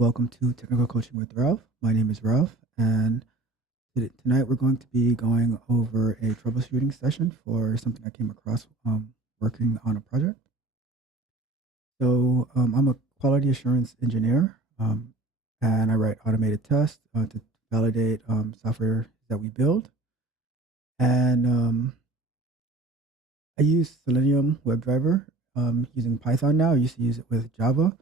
Welcome to Technical Coaching with Ralph. My name is Ralph, and tonight we're going to be going over a troubleshooting session for something I came across working on a project. So I'm a quality assurance engineer, and I write automated tests to validate software that we build. And I use Selenium WebDriver using Python now. I used to use it with Java.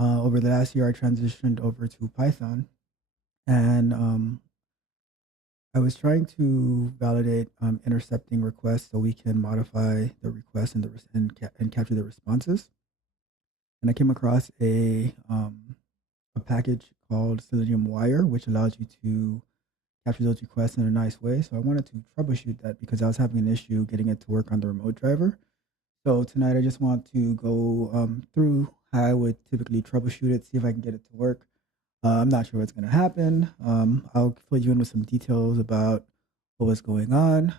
Over the last year, I transitioned over to Python, and I was trying to validate intercepting requests so we can modify the requests and capture the responses. And I came across a package called Selenium Wire, which allows you to capture those requests in a nice way. So I wanted to troubleshoot that because I was having an issue getting it to work on the remote driver. So tonight I just want to go through how I would typically troubleshoot it, see if I can get it to work. I'm not sure what's going to happen. I'll fill you in with some details about what was going on.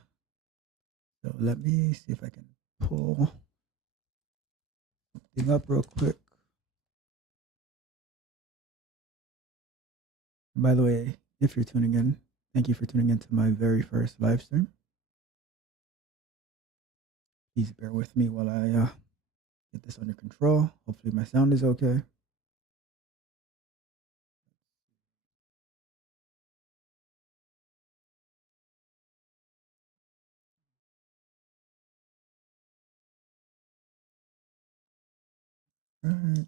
So let me see if I can pull something up real quick. By the way, if you're tuning in, thank you for tuning into my very first live stream. Please bear with me while I get this under control. Hopefully my sound is okay. All right.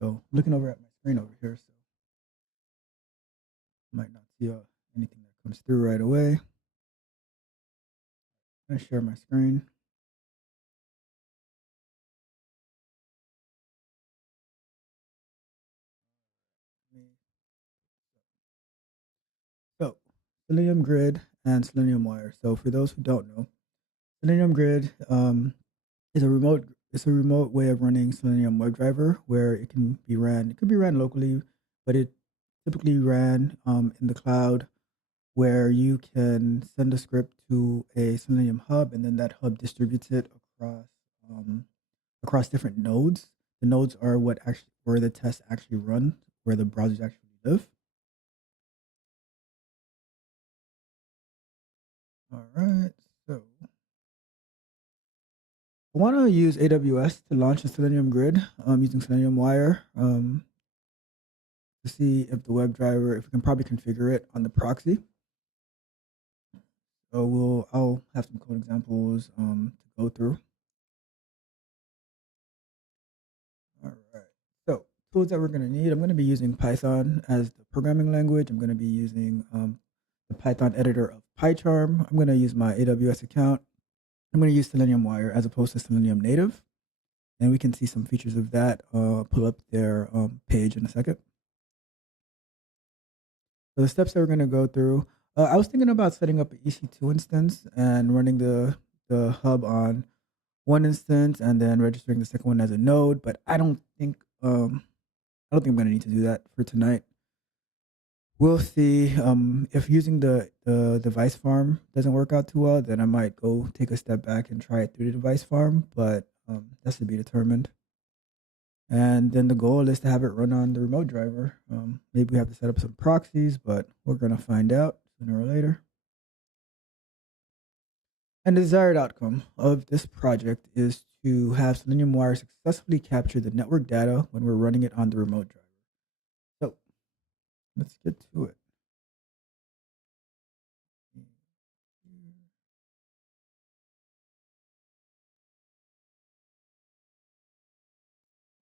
So looking over at my screen over here, so might not see anything that comes through right away. I'm gonna share my screen. So Selenium Grid and Selenium Wire. So for those who don't know, Selenium Grid is a remote. It's a remote way of running Selenium WebDriver where it can be ran. It could be ran locally, but it typically ran in the cloud, where you can send a script to a Selenium hub, and then that hub distributes it um, across different nodes. The nodes are what actually where the tests actually run, where the browsers actually live. All right, so I want to use AWS to launch a Selenium Grid using Selenium Wire to see if the WebDriver, if we can probably configure it on the proxy. So I'll have some code examples to go through. All right. So tools that we're going to need, I'm going to be using Python as the programming language. I'm going to be using the Python editor of PyCharm. I'm going to use my AWS account. I'm going to use Selenium Wire as opposed to Selenium Native. And we can see some features of that. Pull up their page in a second. So the steps that we're going to go through, I was thinking about setting up an EC2 instance and running the hub on one instance and then registering the second one as a node. But I don't think I'm going to need to do that for tonight. We'll see. If using the device farm doesn't work out too well, then I might go take a step back and try it through the device farm. But that's to be determined. And then the goal is to have it run on the remote driver. Maybe we have to set up some proxies, but we're going to find out sooner or later. And the desired outcome of this project is to have Selenium Wire successfully capture the network data when we're running it on the remote driver. So let's get to it.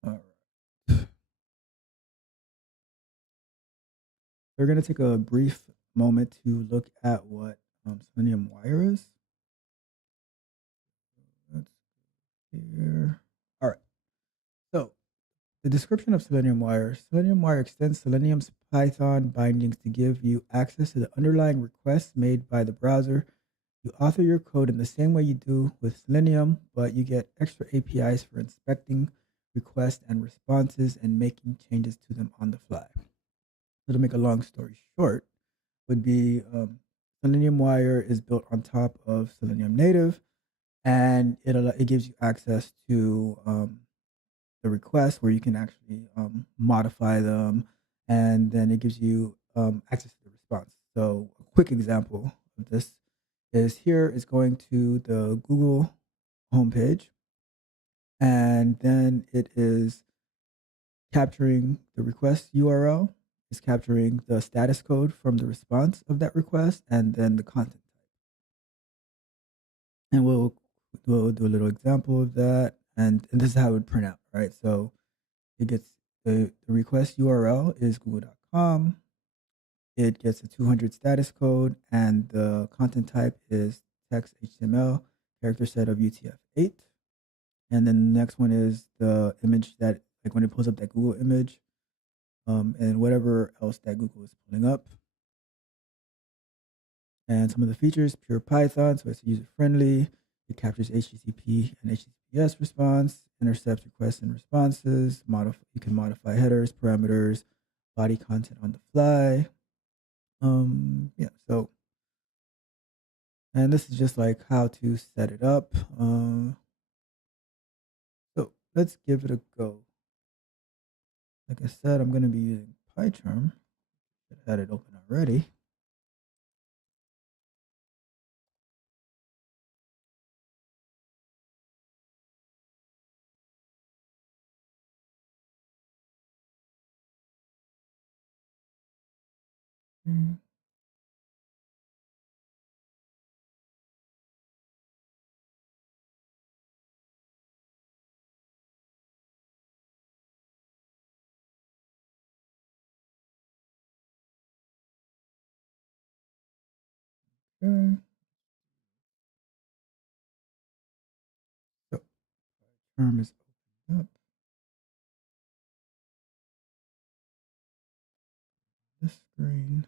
All right. We're going to take a brief moment to look at what Selenium Wire is. Let's here. All right. So the description of Selenium Wire. Selenium Wire extends Selenium's Python bindings to give you access to the underlying requests made by the browser. You author your code in the same way you do with Selenium, but you get extra APIs for inspecting requests and responses and making changes to them on the fly. So to make a long story short, would be Selenium Wire is built on top of Selenium Native, and it gives you access to the requests where you can actually modify them, and then it gives you access to the response. So a quick example of this is here is going to the Google homepage, and then it is capturing the request URL, is capturing the status code from the response of that request, and then the content type. And we'll do a little example of that, and this is how it would print out, right? So it gets the request URL is google.com. It gets a 200 status code, and the content type is text HTML, character set of UTF-8. And then the next one is the image that, like when it pulls up that Google image, and whatever else that Google is pulling up. And some of the features, pure Python, so it's user friendly. It captures HTTP and HTTPS response, intercepts requests and responses. You can modify headers, parameters, body content on the fly. Yeah, so, and this is just like how to set it up. So let's give it a go. Like I said, I'm going to be using PyCharm. I had it open already. Okay. So PyCharm is open up. This screen,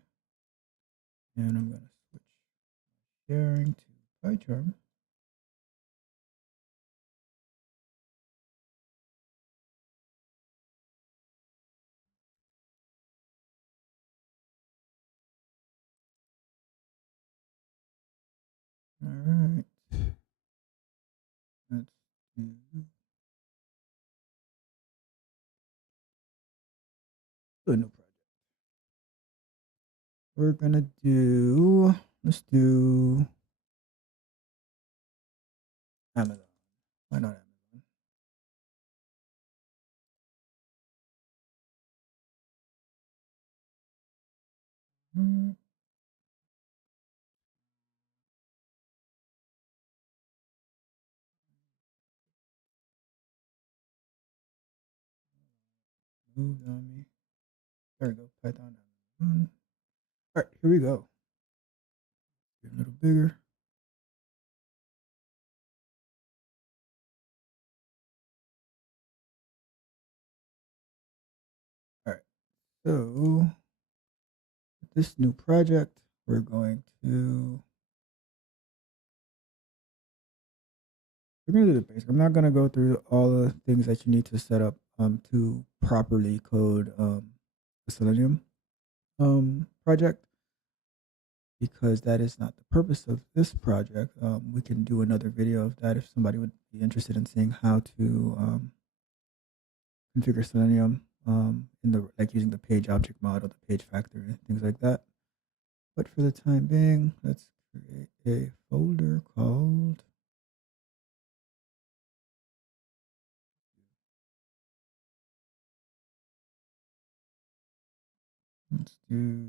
and I'm going to switch sharing to PyCharm. All right. Let's do a new project. We're gonna do. Let's do Amazon. Why not Amazon? Moved on me. There we go. Python. Amazon. All right, here we go. Get a little bigger. All right. So this new project, we're going to do the basic. I'm not gonna go through all the things that you need to set up to properly code the Selenium project, because that is not the purpose of this project. We can do another video of that if somebody would be interested in seeing how to configure Selenium in the like using the page object model, the page factory, and things like that. But for the time being, let's create a folder called let's do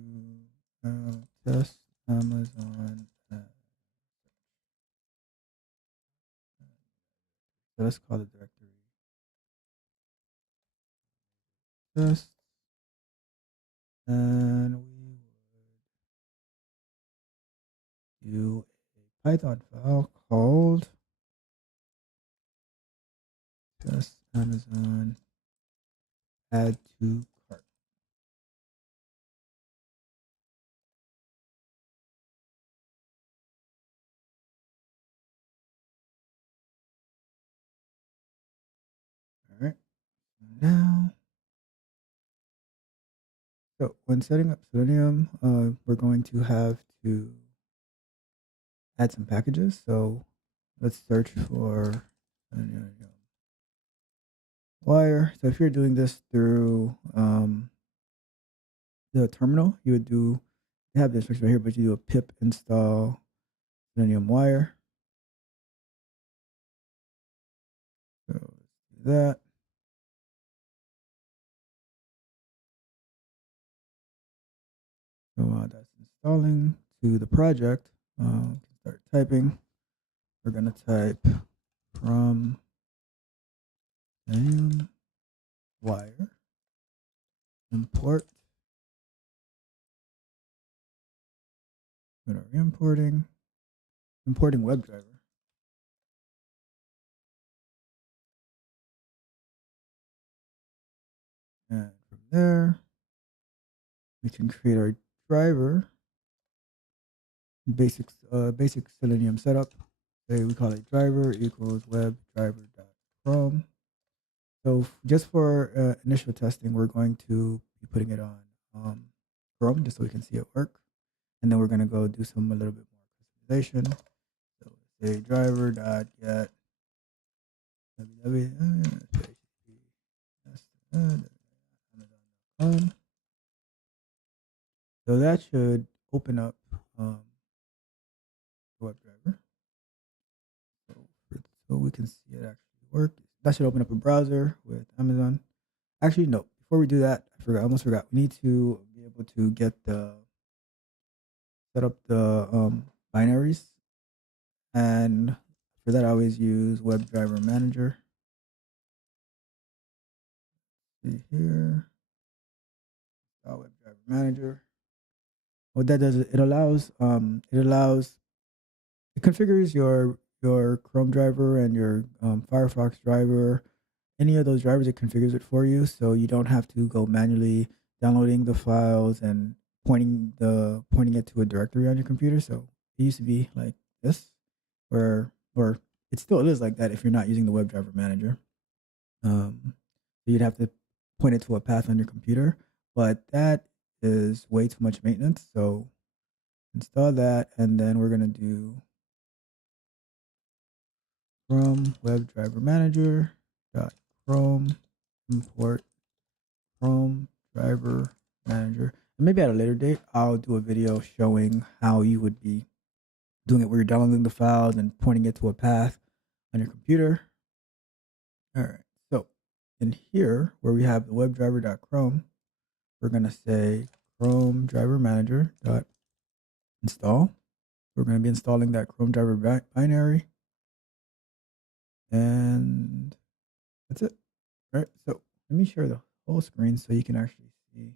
test Amazon. So let's call the directory test, and we would do a Python file called test Amazon add to cart. All right. Now, so when setting up Selenium, we're going to have to add some packages. So let's search for wire. So if you're doing this through the terminal, you would do have this right here, but you do a pip install Selenium Wire. So let's do that. So that's installing to the project. Start typing. We're gonna type from Selenium Wire import. We're importing WebDriver. And from there, we can create our driver. Basic Selenium setup. Say we call it driver equals webdriver.chrome. So just for initial testing, we're going to be putting it on Chrome just so we can see it work. And then we're going to go do a little bit more customization. So say driver.get so that should open up WebDriver. So we can see it actually work. That should open up a browser with Amazon. Actually, no. Before we do that, I almost forgot. We need to be able to set up the binaries, and for that, I always use WebDriver Manager. See here, WebDriver Manager. What that does, it configures your Chrome driver and your Firefox driver. Any of those drivers, it configures it for you, so you don't have to go manually downloading the files and pointing it to a directory on your computer. So it used to be like this, or it still is like that if you're not using the WebDriver manager. So you'd have to point it to a path on your computer, but that is way too much maintenance. So install that, and then we're gonna do from WebDriver Manager Chrome import Chrome driver manager. And maybe at a later date, I'll do a video showing how you would be doing it where you're downloading the files and pointing it to a path on your computer. All right. So in here, where we have the webdriver.chrome, we're going to say Chrome driver manager dot install. We're going to be installing that Chrome driver binary. And that's it. All right. So let me share the whole screen so you can actually see.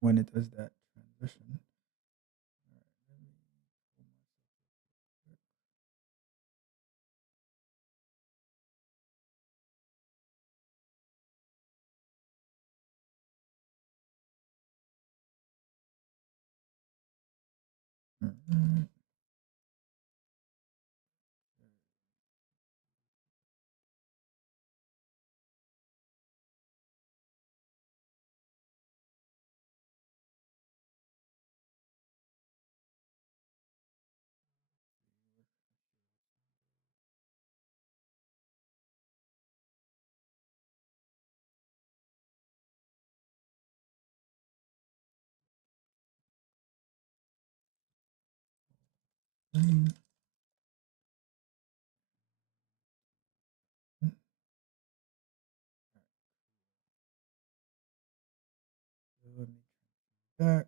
When it does that transition. Mm-hmm. Back.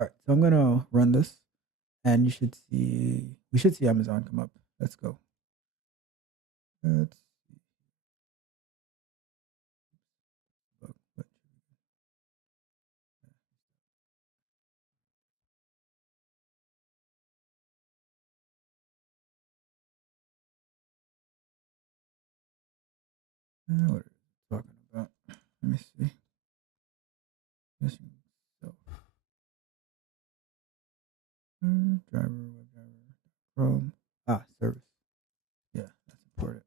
All right, so I'm gonna run this, and we should see Amazon come up. Let's go. Let's look. What are we talking about? Let me see. So, driver, Chrome. Service. Yeah, that's important.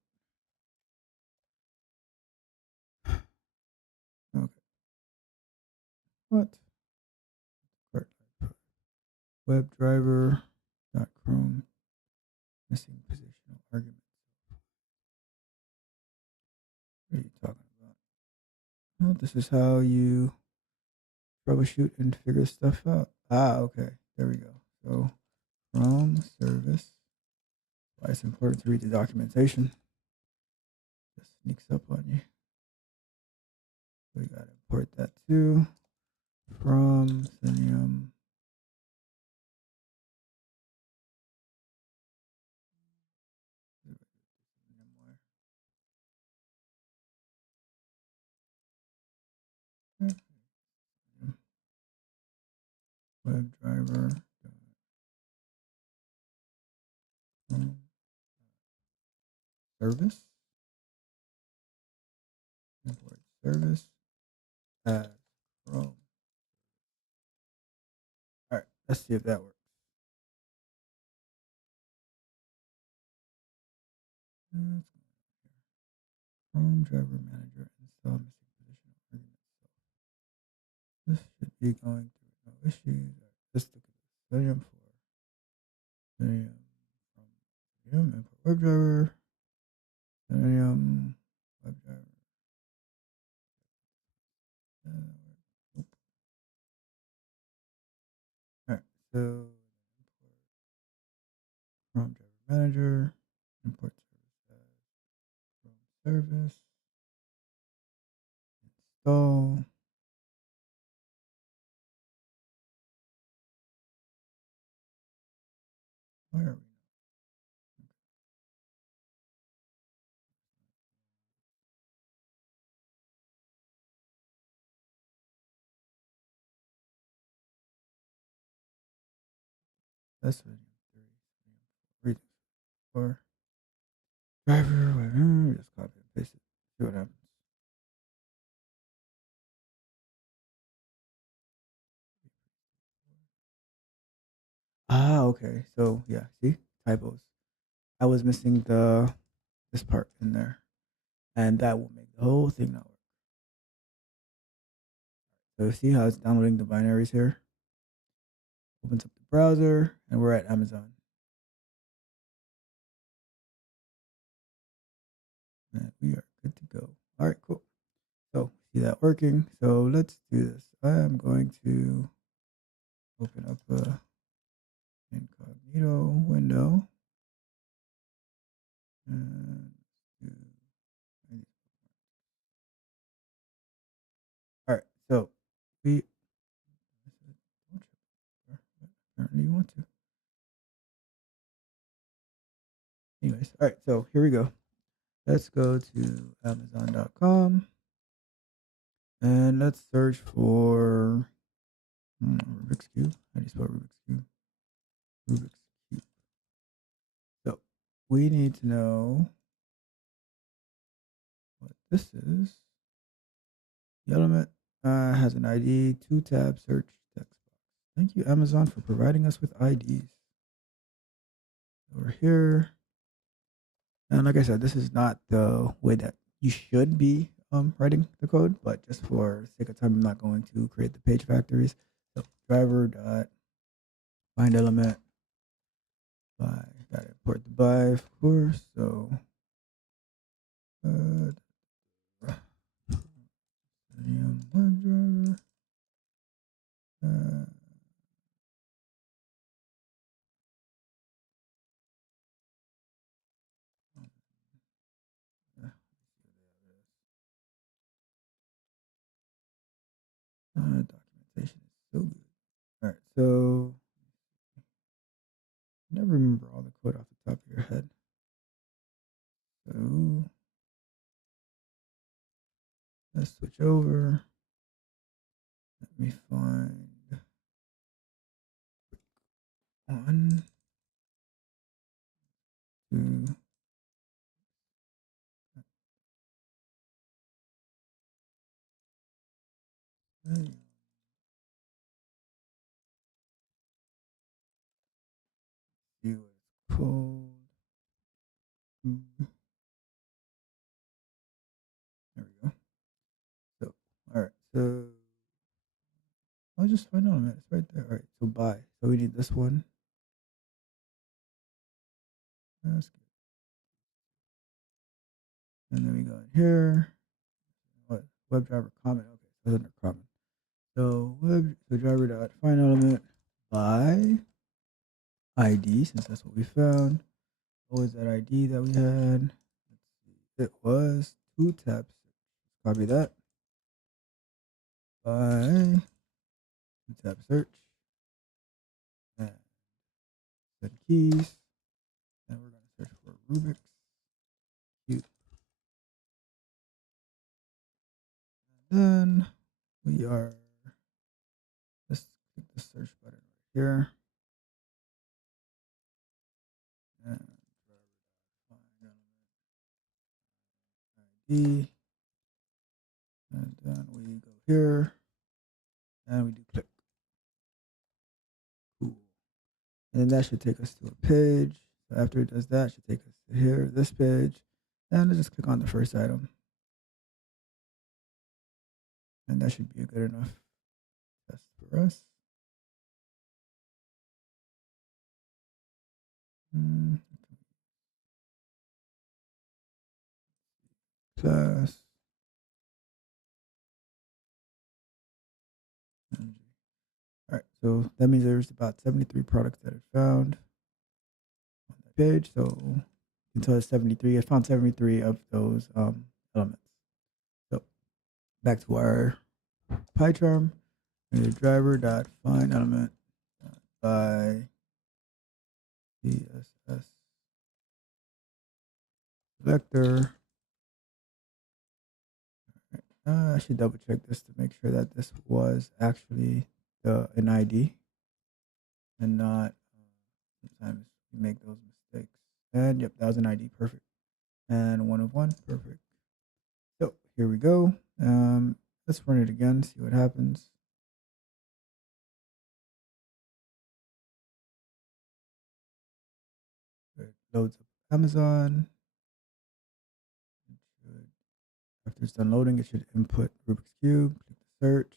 Okay. What? webdriver.chrome missing positional argument. What are you talking about? Well, this is how you troubleshoot and figure stuff out. Okay. There we go. So from service. Why it's important to read the documentation. Just sneaks up on you. We gotta import that too. From Selenium. WebDriver. Service. Import service as Chrome. All right, let's see if that works. Chrome driver manager install missing position arguments. This should be going through no issues. Let's look at this. Selenium for Selenium from Selenium import WebDriver. Selenium WebDriver. Nope. All right, so Chrome driver manager, import service as Chrome service, install. Why are we? That's what read for driver. Whatever. Just copy and paste it. See what happens. Okay. So yeah, see typos. I was missing this part in there, and that will make the whole thing not work. So see how it's downloading the binaries here? Opens up the browser, and we're at Amazon. And we are good to go. All right, cool. So see that working. So let's do this. I am going to open up a incognito window and do. All right, so we apparently want to. Anyways, all right, so here we go. Let's go to Amazon.com and let's search for Rubik's Cube. How do you spell Rubik's Cube? Rubik's Cube. So we need to know what this is. The element has an ID, 2-tab search text box. Thank you, Amazon, for providing us with IDs. Over here. And like I said, this is not the way that you should be writing the code, but just for sake of time, I'm not going to create the page factories. So driver dot find element by, gotta import the by, of course. So Selenium WebDriver. Documentation is so good. All right, so never remember all the code off the top of your head. So let's switch over. Let me find one, two. See what it's called. There we go. So, all right. So I'll just find out a minute. It's right there. All right, so buy. So we need this one. That's good. And then we go in here. What? WebDriver comment. Okay, so it's under comment. So driver dot find element by ID, since that's what we found. What was that ID that we had? It was two tabs. Copy that. By two tab search. And set keys. And we're going to search for Rubik's Cube. And then we are, let's click the search button right here. And ID. And then we go here. And we do click. Cool. And then that should take us to a page. So after it does that, it should take us to here, this page. And let's just click on the first item. And that should be a good enough test for us. Class. All right, so that means there's about 73 products that it found on that page. So you can tell it's 73. It found 73 of those elements. So back to our PyCharm. Driver dot find element by CSS vector. I should double check this to make sure that this was actually an ID and not sometimes we make those mistakes. And yep, that was an ID. Perfect. And 1 of 1. Perfect. So here we go. Let's run it again, see what happens. It loads up Amazon. After it's done loading, it should input Rubik's Cube. Click the search.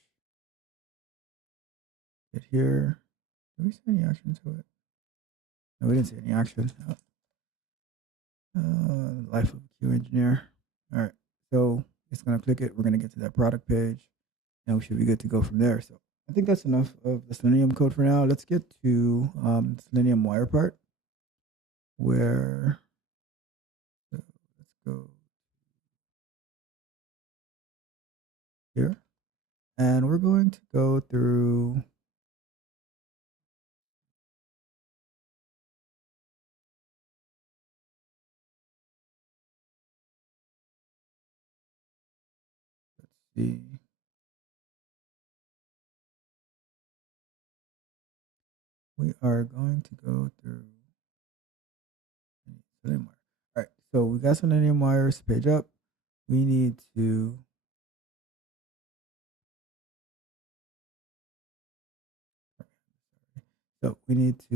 Hit here. Did we see any action to it? No, we didn't see any action. Life of a Q engineer. All right. So it's going to click it. We're going to get to that product page. And we should be good to go from there. So I think that's enough of the Selenium code for now. Let's get to the Selenium Wire part, where let's go here. And we're going to go through the we are going to go through Selenium Wire. All right, so we got Selenium Wires page up. We need to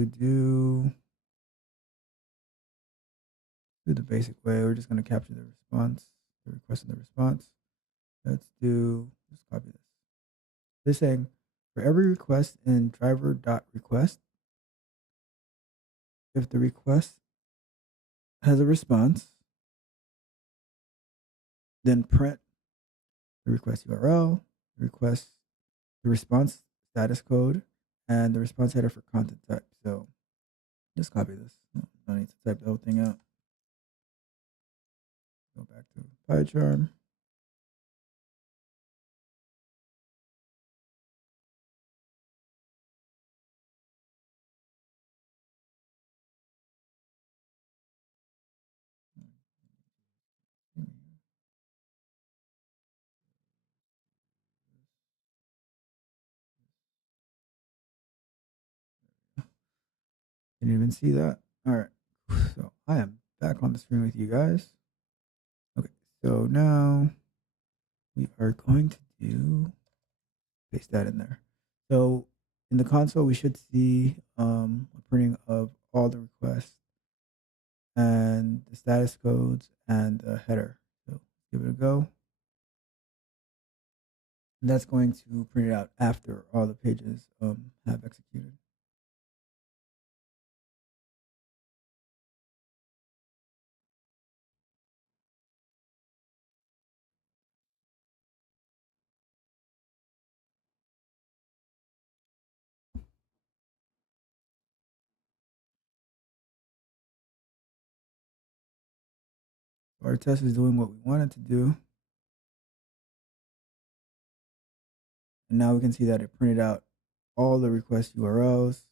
do the basic way. We're just going to capture the response, the request and the response. Let's copy this. This saying for every request in driver.request, if the request has a response, then print the request URL, the response status code, and the response header for content type. So just copy this. No need to type the whole thing out. Go back to PyCharm. Didn't even see that. All right. So I am back on the screen with you guys. Okay. So now we are going to paste that in there. So in the console, we should see a printing of all the requests and the status codes and the header. So give it a go. And that's going to print it out after all the pages have executed. Our test is doing what we want it to do. And now we can see that it printed out all the request URLs,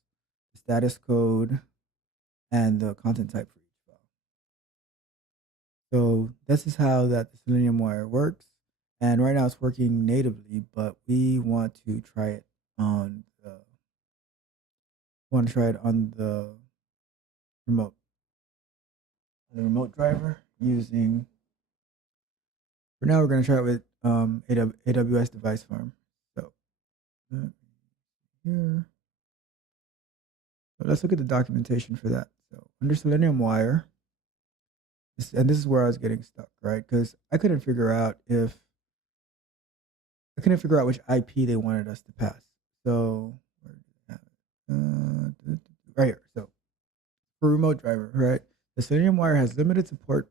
the status code, and the content type for each file. So this is how that the Selenium Wire works. And right now it's working natively, but we want to try it on the remote, driver using. For now, we're going to try it with AWS Device Farm. So here, so let's look at the documentation for that. So under Selenium Wire, and this is where I was getting stuck, right? Because I couldn't figure out which IP they wanted us to pass. So right here. So for RemoteDriver, right? The Selenium Wire has limited support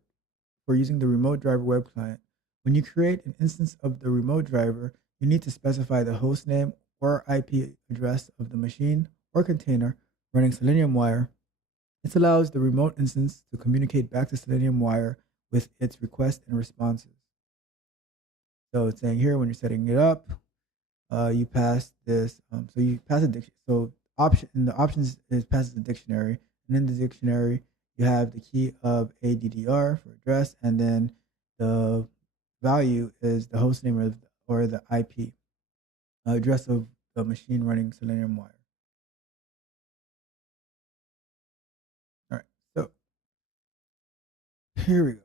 for using the RemoteDriver web client. When you create an instance of the RemoteDriver, you need to specify the host name or IP address of the machine or container running Selenium Wire. This allows the remote instance to communicate back to Selenium Wire with its requests and responses. So it's saying here when you're setting it up, you pass this. So you pass a dictionary. So the options is passes the dictionary, and in the dictionary you have the key of ADDR for address, and then the value is the host name or the IP address of the machine running Selenium Wire. All right, so here we go.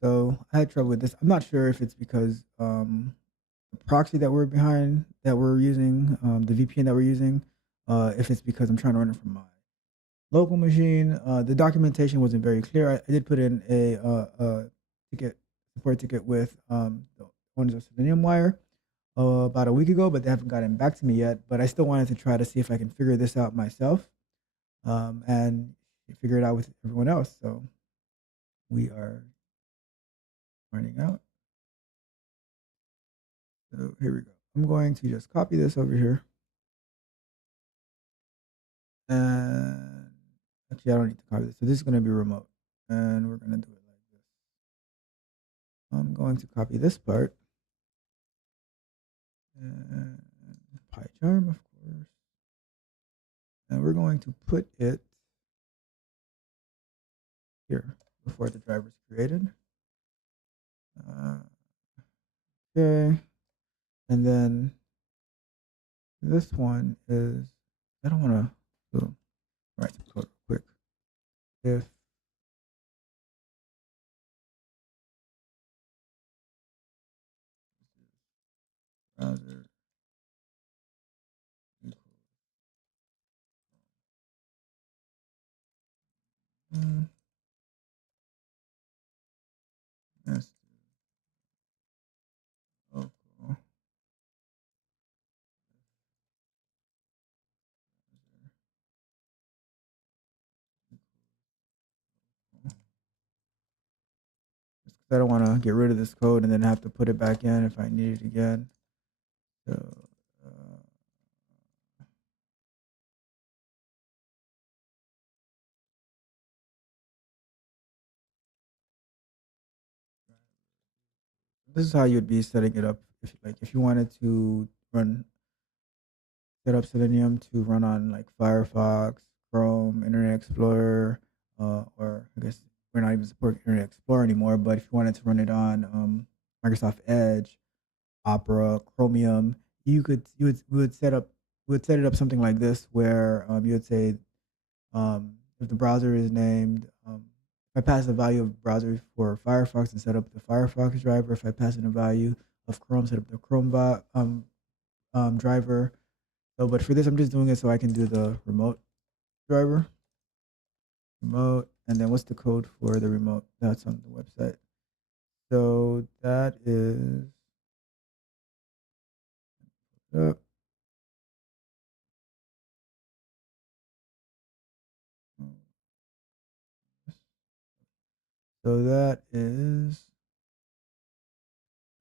So I had trouble with this. I'm not sure if it's because the proxy that we're using, the VPN that we're using, if it's because I'm trying to run it from my local machine. The documentation wasn't very clear. I did put in a support ticket with the owners of Selenium Wire about a week ago, but they haven't gotten back to me yet. But I still wanted to try to see if I can figure this out myself and figure it out with everyone else. So we are finding out. So here we go. I'm going to just copy this over here. And actually, I don't need to copy this. So this is going to be remote. And we're going to do it like this. I'm going to copy this part. And PyCharm, of course. And we're going to put it here before the driver is created. Okay. And then this one is, I don't want to write some code real quick. If browser equals yes, local I don't want to get rid of this code and then have to put it back in if I need it again. So this is how you'd be setting it up if you wanted to set up Selenium to run on like Firefox, Chrome, Internet Explorer, or I guess we're not even supporting Internet Explorer anymore. But if you wanted to run it on Microsoft Edge, Opera, Chromium, you would set it up something like this where you would say if the browser is named. If I pass the value of browser for Firefox and set up the Firefox driver, if I pass in a value of Chrome, set up the Chrome driver. So, but for this, I'm just doing it so I can do the remote driver. Remote, and then what's the code for the remote? That's on the website. So that is up. So that is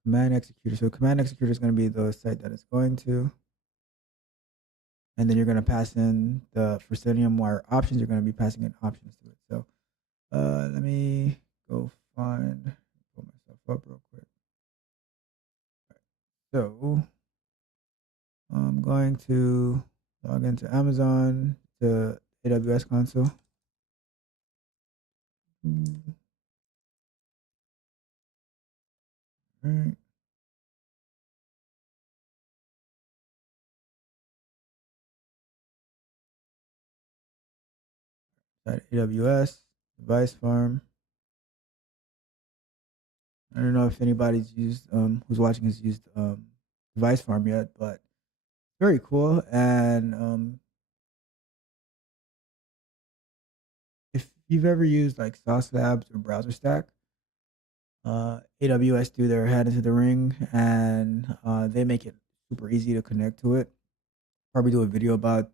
command executor. So command executor is going to be the site that it's going to. And then you're going to pass in for Selenium Wire options, you're going to be passing in options to it. So let me go pull myself up real quick. So I'm going to log into Amazon, to AWS console. All right. AWS Device Farm. I don't know if anybody's used who's watching has used Device Farm yet, but very cool. And if you've ever used like Sauce Labs or Browser Stack, AWS do their head into the ring, and they make it super easy to connect to it. Probably do a video about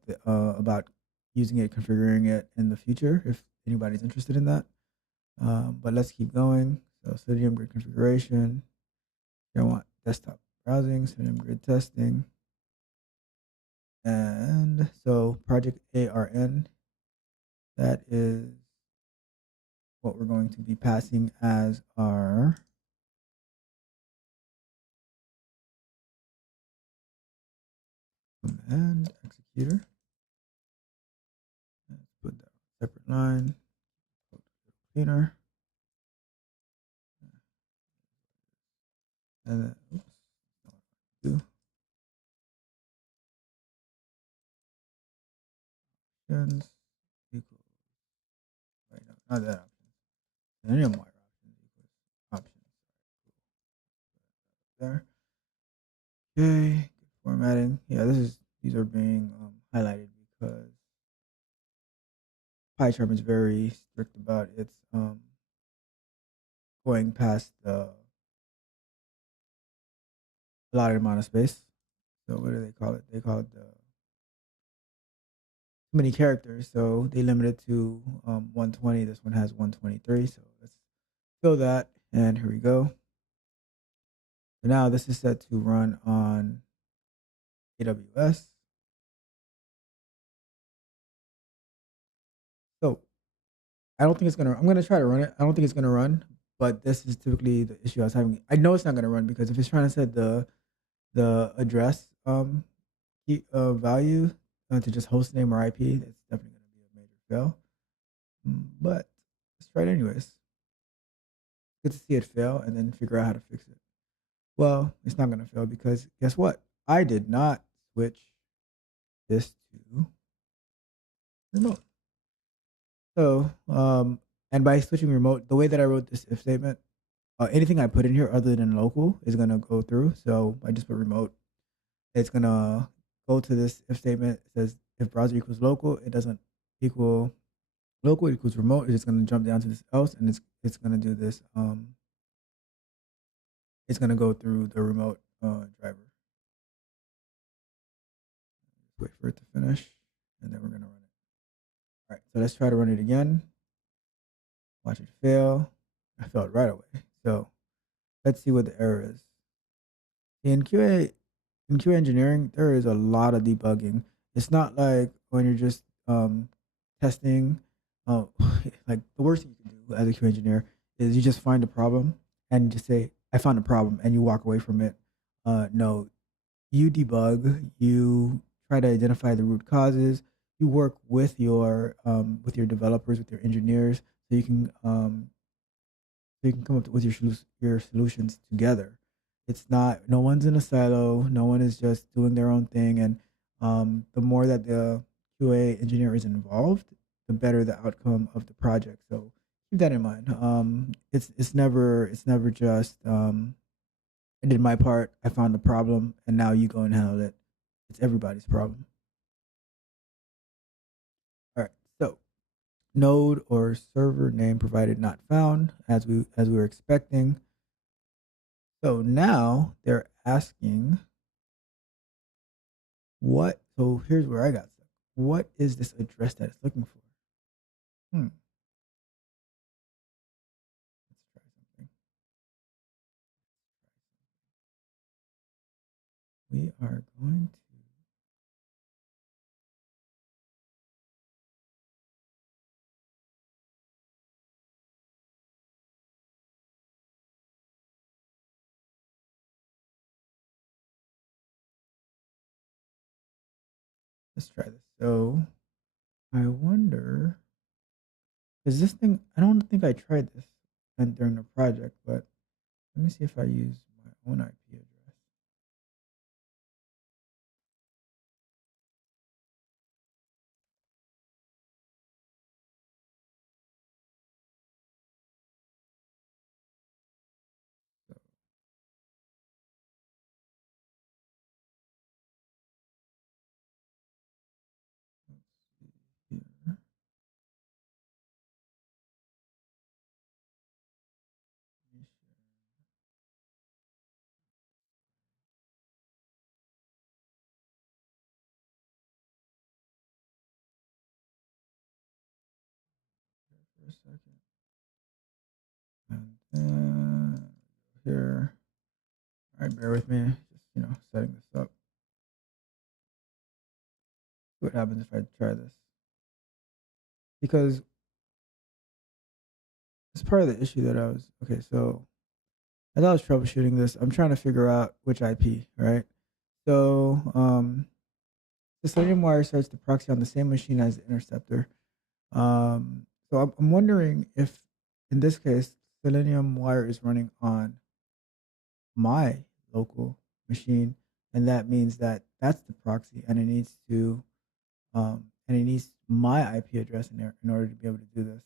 using it, configuring it in the future if anybody's interested in that. But let's keep going. So Selenium Grid configuration. You want desktop browsing, Selenium Grid testing. And so project ARN, that is what we're going to be passing as our command executor. Let's put that separate line, cleaner. And then, oops, options equals, right, no, not that option. SeleniumWire options equals options. There. Okay, good formatting. Yeah, these are being highlighted because PyCharm is very strict about its going past the allotted amount of space. So what do they call it? They call it too many characters. So they limit it to 120. This one has 123. So let's fill that. And here we go. So now this is set to run on AWS. So I don't think it's gonna. I'm gonna try to run it. I don't think it's gonna run, but this is typically the issue I was having. I know it's not gonna run because if it's trying to set the address value to just host name or IP, that's definitely gonna be a major fail. But let's try it anyways. Good to see it fail and then figure out how to fix it. Well, it's not gonna fail because guess what? I did not switch this to remote. So, and by switching remote, the way that I wrote this if statement, anything I put in here other than local is gonna go through. So I just put remote. It's gonna go to this if statement. It says if browser equals local, it doesn't equal local equals remote. It's just gonna jump down to this else, and it's gonna do this. It's gonna go through the remote driver. Wait for it to finish, and then we're gonna run it. All right, so let's try to run it again. Watch it fail. I failed right away. So let's see what the error is. In QA engineering, there is a lot of debugging. It's not like when you're just testing. Uh, like the worst thing you can do as a QA engineer is you just find a problem and just say, "I found a problem," and you walk away from it. No, you debug. You try to identify the root causes. You work with your developers, with your engineers, so you can come up with your solutions together. It's not, no one's in a silo. No one is just doing their own thing. And the more that the QA engineer is involved, the better the outcome of the project. So keep that in mind. It's never just I did my part. I found the problem, and now you go and handle it. It's everybody's problem. All right. So node or server name provided not found, as we were expecting. So now they're asking So here's where I got stuck. What is this address that it's looking for? Hmm. Let's try something. We are going to let's try this. So I wonder, is this thing? I don't think I tried this during the project, but let me see if I use my own IP address. So let's see here. For a second, and then here. All right, bear with me. Just setting this up. See what happens if I try this, because it's part of the issue that I was okay. So as I was troubleshooting this, I'm trying to figure out which IP, right? So the Selenium Wire starts the proxy on the same machine as the interceptor. So I'm wondering if, in this case, Selenium Wire is running on my local machine, and that means that that's the proxy, and it needs my IP address in there in order to be able to do this.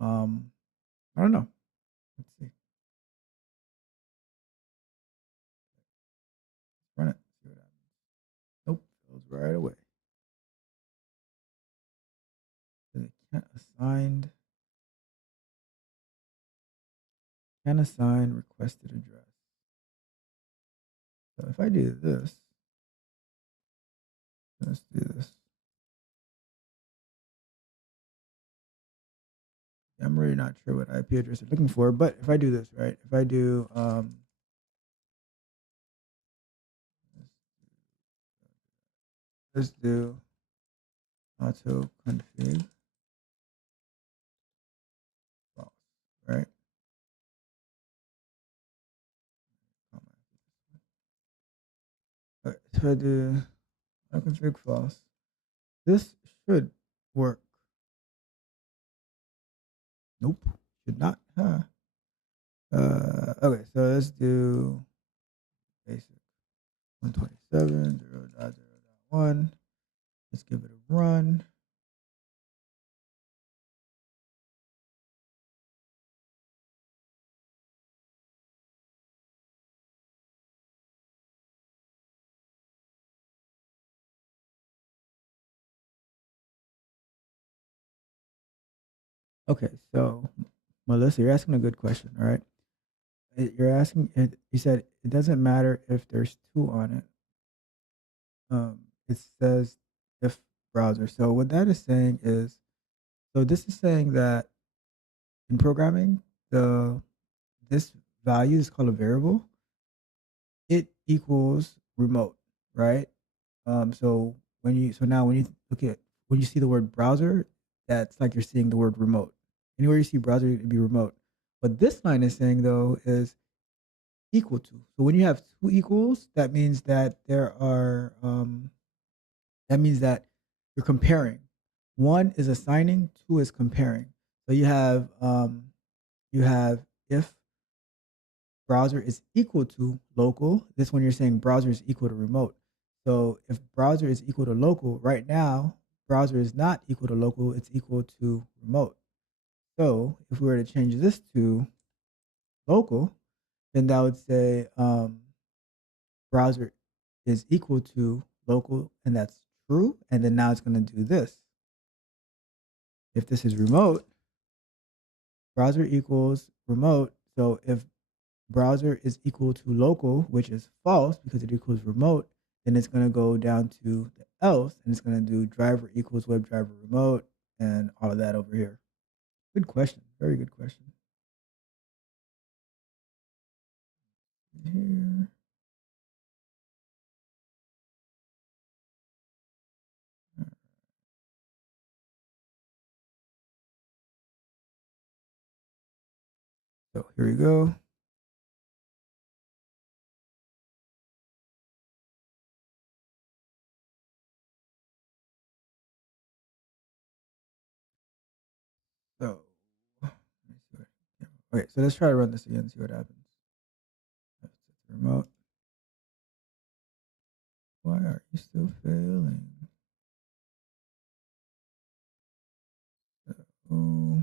Um, I don't know. Let's see. Run it. See what happens. Nope, goes right away. It can't assign requested address. So if I do this, let's do this. I'm really not sure what IP address they're looking for, but if I do this, right? If I do let's do auto config false, right? Okay, so I do auto config false. This should work. Nope, should not. Huh? Okay, so let's do basic 127.0.0.1. Let's give it a run. Okay, so Melissa, you're asking a good question, all right? You're asking it. You said it doesn't matter if there's two on it. It says if browser. So what that is saying is, so this is saying that in programming, the this value is called a variable. It equals remote, right? So now when you look at when you see the word browser, that's like you're seeing the word remote. Anywhere you see browser, it'd be remote. What this line is saying though is equal to. So when you have two equals, that means that that means that you're comparing. One is assigning, two is comparing. So you have if browser is equal to local. This one you're saying browser is equal to remote. So if browser is equal to local, right now browser is not equal to local, it's equal to remote. So if we were to change this to local, then that would say browser is equal to local, and that's true. And then now it's going to do this. If this is remote, browser equals remote. So if browser is equal to local, which is false because it equals remote, and it's going to go down to the else, and it's going to do driver equals WebDriver remote and all of that over here. Good question. Very good question. Here. So here we go. So, okay, so let's try to run this again and see what happens. Remote. Why are you still failing? Oh,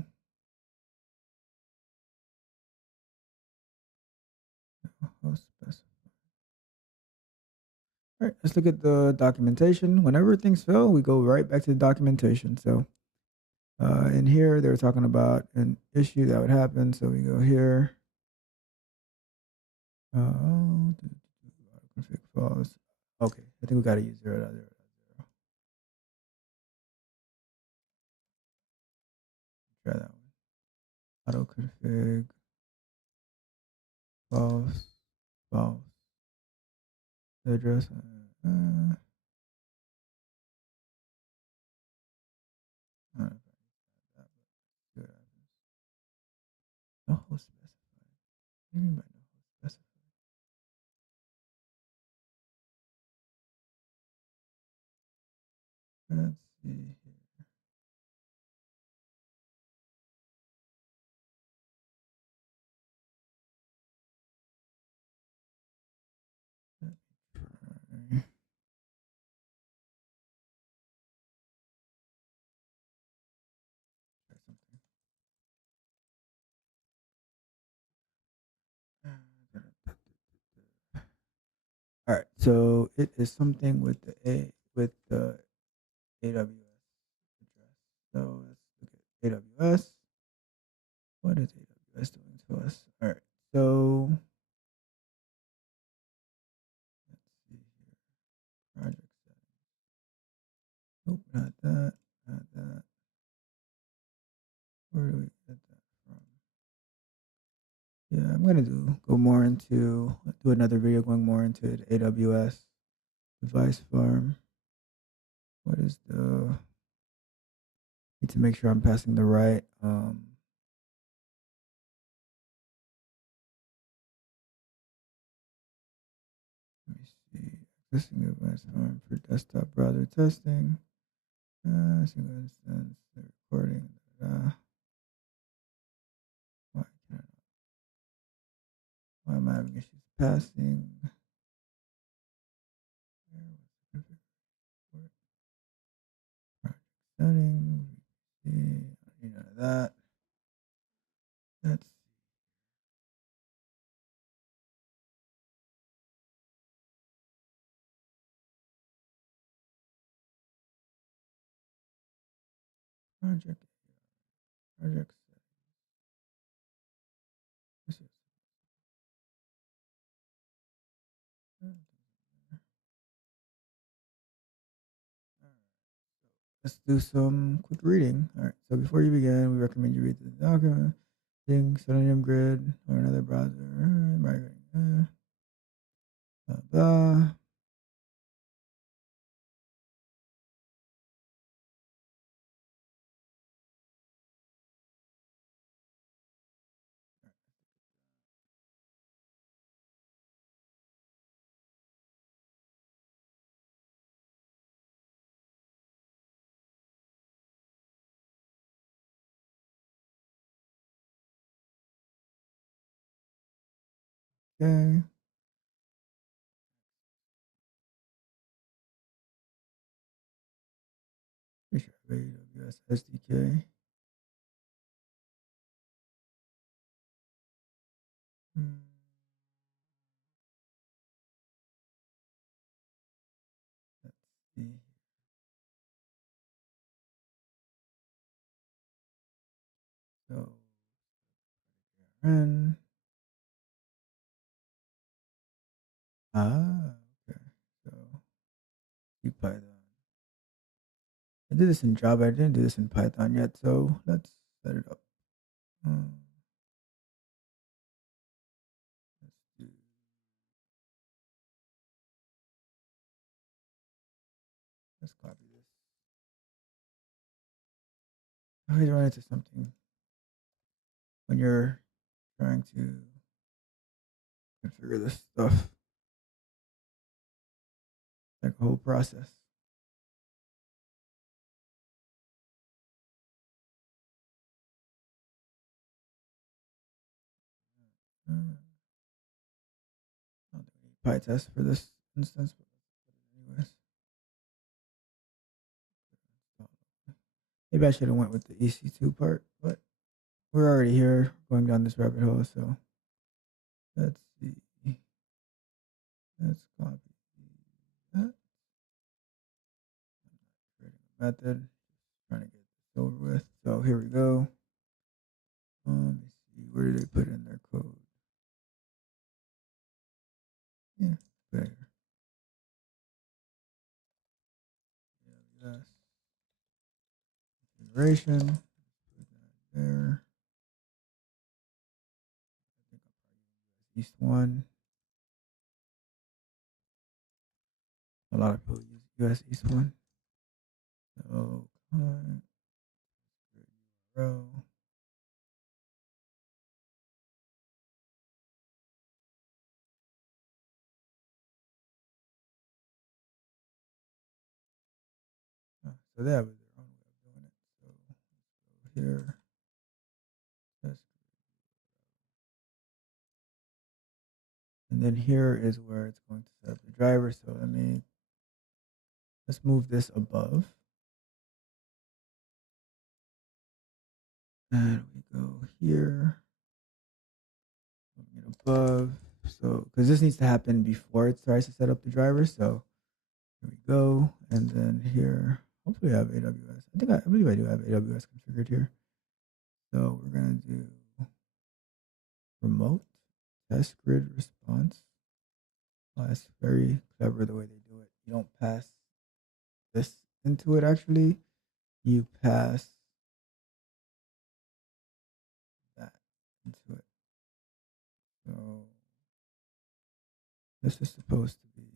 host specify. All right, let's look at the documentation. Whenever things fail, we go right back to the documentation. So in here, they were talking about an issue that would happen. So we go here. Config false. Okay, I think we got to use 0.0.0. Try that one. Auto config false, false. The address. No host specified. What do you mean by no host specified? Let's see here. All right, so it is something with the AWS address. So let's look at AWS. What is AWS doing to us? All right, so let's see here. Project settings. Nope, not that. Not that. Where do we get that from? Yeah, I'm gonna do another video going more into the AWS Device Farm. What is the need to make sure I'm passing the right let me see. Existing device farm for desktop browser testing. Single instance, the recording. Why can't why am I having issues passing? Project settings. See, none of that. Let's see. Project project settings. Let's do some quick reading. All right. So before you begin, we recommend you read the document. Selenium Grid or another browser. Migrating. Blah, blah. Okay. Pretty sure I have AWS SDK. Hmm. Let's see. So run. Okay. So see Python. I did this in Java. I didn't do this in Python yet, so let's set it up. Let's do. Let's copy this. I always run into something when you're trying to configure this stuff. Like a whole process. I don't think we need PyTest for this instance, but anyways. Maybe I should have went with the EC2 part, but we're already here going down this rabbit hole, so let's see. Let's copy that. Creating a method. Trying to get this over with. So here we go. Let me see. Where did they put in their code? Yeah, there. Yes. Configuration. Put that there. I think I'll probably use East one. A lot of people use US East one. So client URL. So they have their own way of doing it. So let's go here. And then here is where it's going to set up the driver. So let's move this above. And we go here. Moving it above. So, because this needs to happen before it starts to set up the driver. So here we go. And then here, hopefully I have AWS. I believe I do have AWS configured here. So we're going to do remote test grid response. Oh, that's very clever the way they do it. You don't pass this into it actually. You pass that into it. So this is supposed to be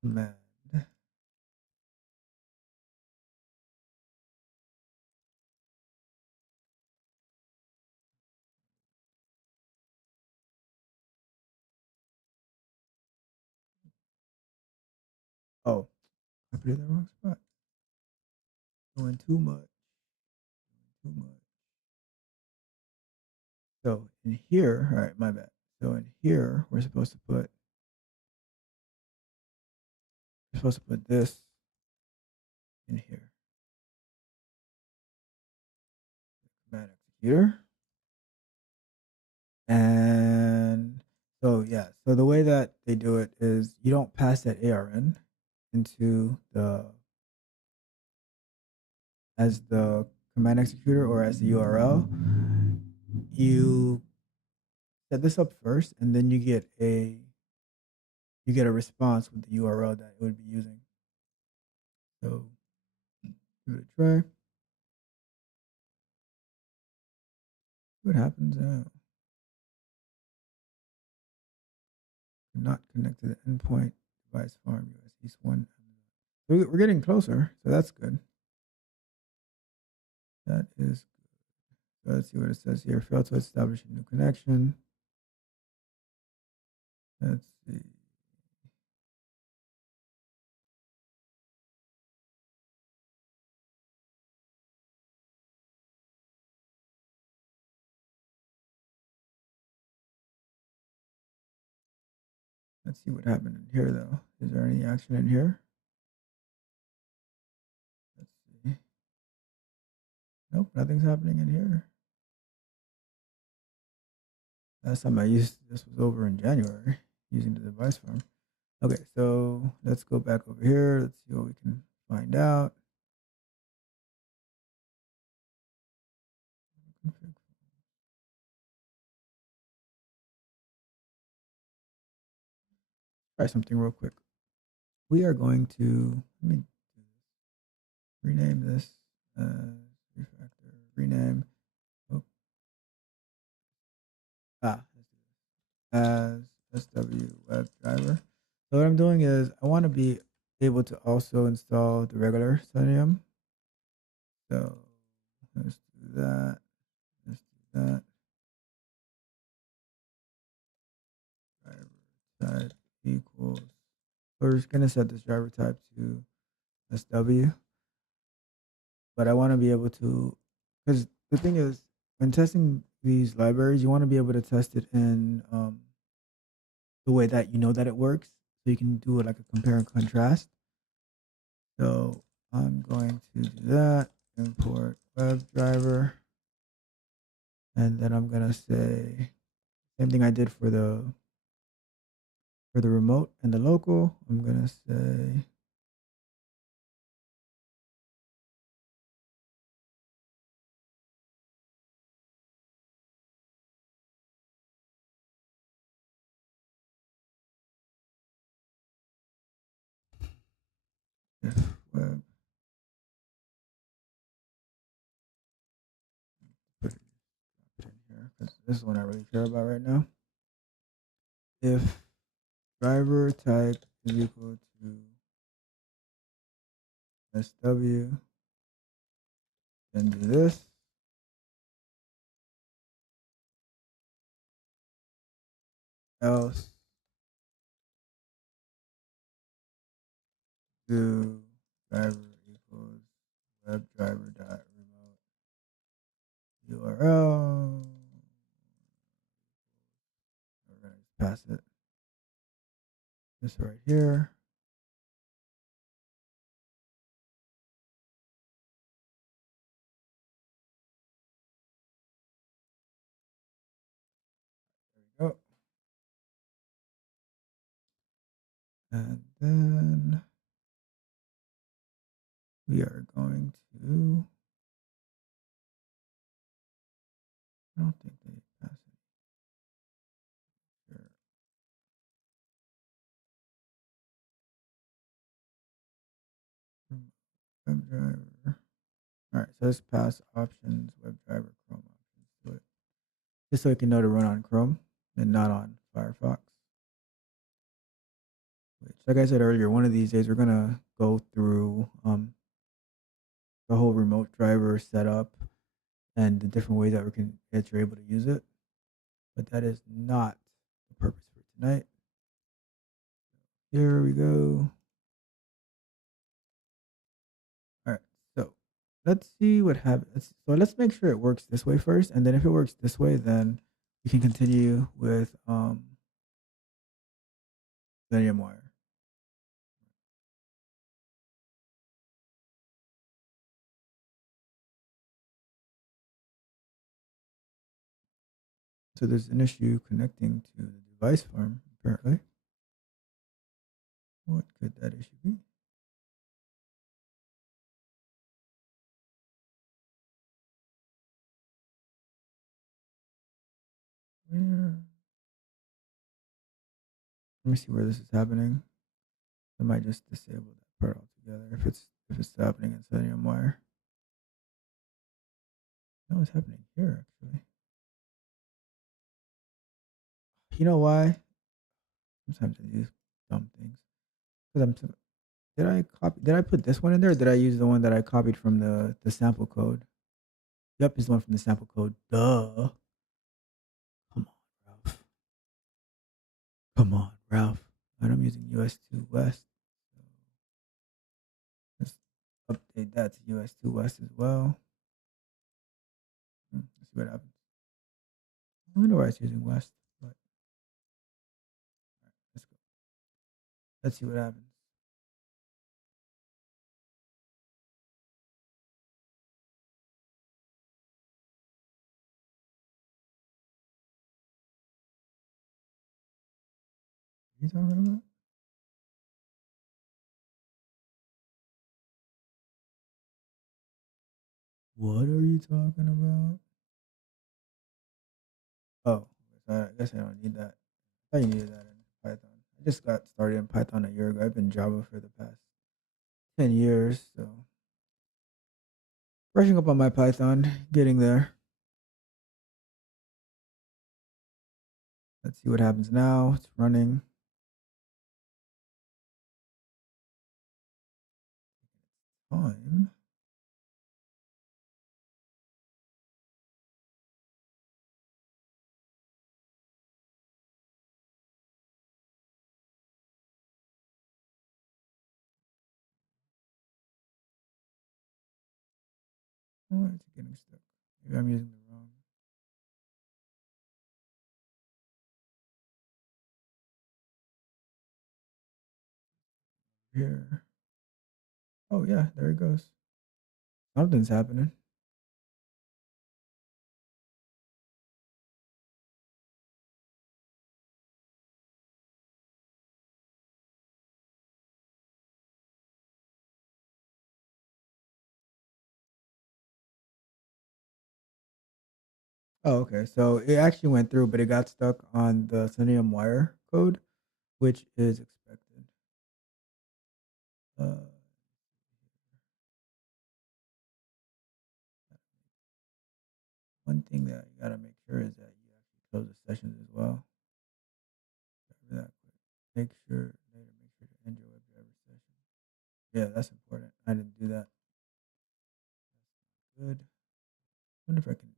command. Oh, I put it in the wrong spot. Doing too much. Too much. So in here, all right, my bad. So in here, we're supposed to put this in here. Command executor. And so yeah, so the way that they do it is you don't pass that ARN into as the command executor or as the URL. You set this up first, and then you get a response with the URL that it would be using. So give it a try. What happens now? Not connect to the endpoint device farm US East 1. So we're getting closer, so that's good. That is good. So let's see what it says here. Failed to establish a new connection. Let's see. Let's see what happened in here, though. Is there any action in here? Let's see. Nope, nothing's happening in here. Last time I used this was over in January using the device farm. Okay, so let's go back over here. Let's see what we can find out. try something real quick. We are going to let me rename this refactor rename oh, as SW WebDriver. So what I'm doing is I want to be able to also install the regular Selenium. So let's do that. Let's do that. Driver type equals. We're just gonna set this driver type to SW, but I want to be able to, because the thing is, when testing these libraries, you want to be able to test it in the way that you know that it works, so you can do it like a compare and contrast. So I'm going to do that. Import WebDriver, and then I'm gonna say same thing I did for the remote and the local. I'm gonna say if web, put it in here because this is what I really care about right now. If driver type is equal to SW, then do this. Else do driver equals webdriver dot remote URL. We're gonna pass it this right here. There we go. And then we are going to, I don't think they pass it here. WebDriver. All right, so let's pass options, WebDriver, Chrome options to it, just so it can know to run on Chrome and not on Firefox. Which, like I said earlier, one of these days we're gonna go through the whole remote driver setup and the different ways that you're able to use it. But that is not the purpose for tonight. Here we go. All right, so let's see what happens. So let's make sure it works this way first, and then if it works this way, then we can continue with SeleniumWire. So there's an issue connecting to the device farm, apparently. What could that issue be? Where? Let me see where this is happening. I might just disable that part altogether if it's happening in SeleniumWire. No, it's happening here actually. You know why? Sometimes I do dumb things. Because did I put this one in there or did I use the one that I copied from the sample code? Yep, it's the one from the sample code. Duh. Come on, Ralph. Come on, Ralph. And I'm using US2 West. So let's update that to US2 West as well. Let's see what happens. I wonder why it's using West, but let's go. Let's see what happens. What are you talking about? What are you talking about? Oh, I guess I don't need that. I thought you needed that in Python. I just got started in Python a year ago. I've been Java for the past 10 years, so brushing up on my Python, getting there. Let's see what happens now. It's running. Time. Oh, it's getting stuck. Maybe I'm using the wrong. Here. Oh yeah, there it goes. Something's happening. Oh, okay. So it actually went through, but it got stuck on the Selenium Wire code, which is expected. Uh, One thing that you gotta make sure is that you actually close the sessions as well. That make sure to end your webdriver session. Yeah, that's important. I didn't do that. Good. I wonder if I can.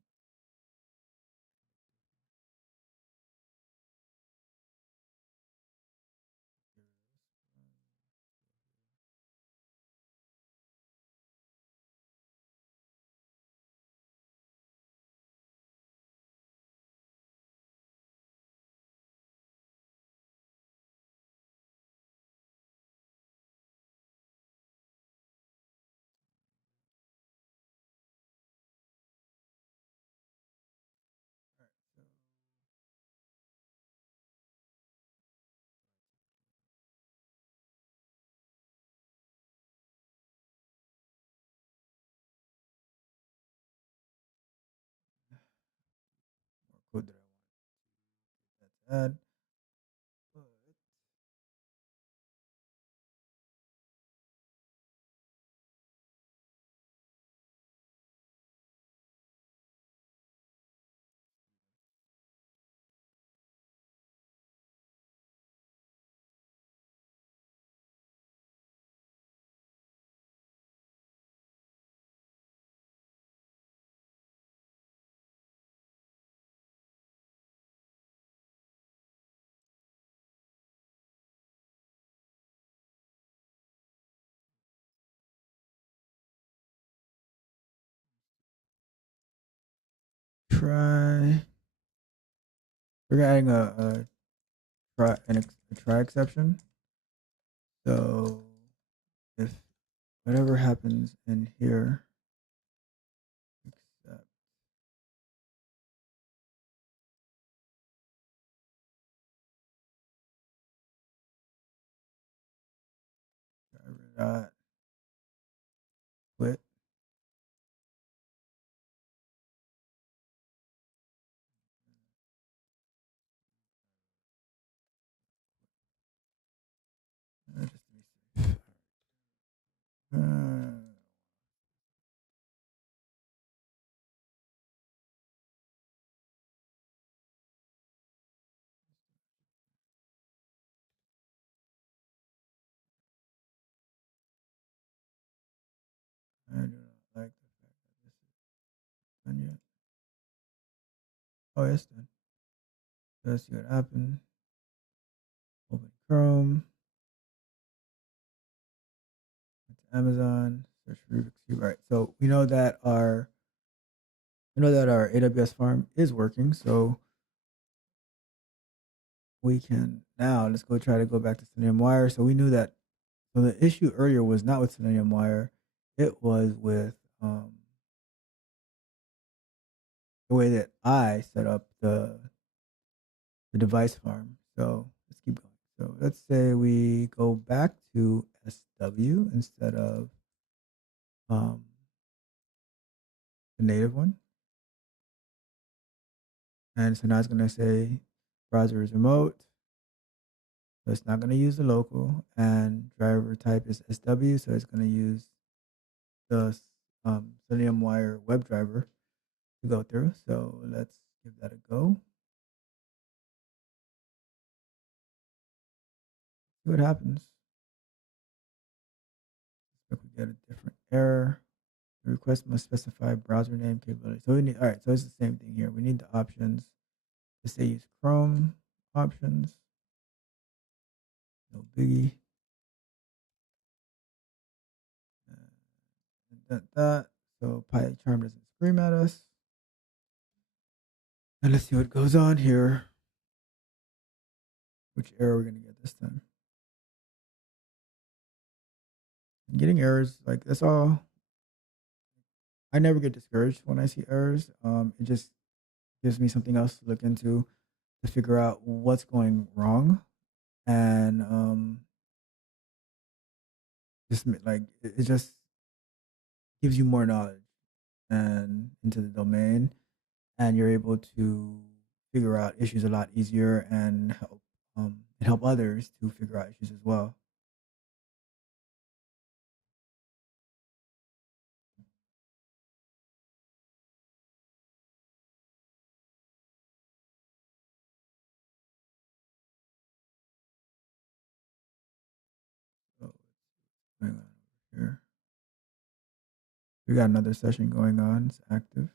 More code that I want to add. But try. We're adding a try exception. So if whatever happens in here, except driver dot quit. Just to be safe. I do not like the fact that this is done yet. Oh, it's done. Let's see what happened. Open Chrome. It's Amazon. Search for Rubik's Cube. All right. So we know that our AWS farm is working. So we can now let's go try to go back to Selenium Wire. So we knew that. So the issue earlier was not with Selenium Wire. It was with the way that I set up the device farm. So let's keep going. So let's say we go back to SW instead of um, the native one. And so now it's going to say browser is remote. So it's not going to use the local, and driver type is SW, so it's going to use the Selenium Wire WebDriver to go through. So let's give that a go. See what happens. If we get a different error, the request must specify browser name capability. So we need, all right, so it's the same thing here. We need the options to say use Chrome options. No biggie. That. So PyCharm doesn't scream at us. And let's see what goes on here. Which error are we going to get this time? Getting errors, like that's all. I never get discouraged when I see errors. It just gives me something else to look into to figure out what's going wrong, and just like it just gives you more knowledge and into the domain, and you're able to figure out issues a lot easier and help others to figure out issues as well. So what's going on over here? We got another session going on. It's active.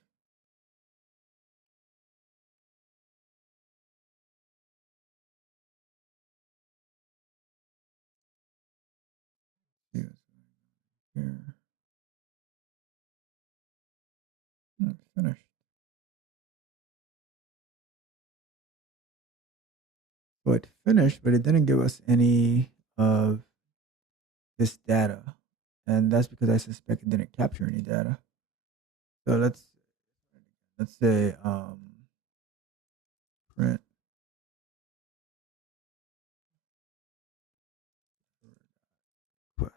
See what's going on here. It's finished. So it finished, but it didn't give us any of this data. And that's because I suspect it didn't capture any data. So let's say print request.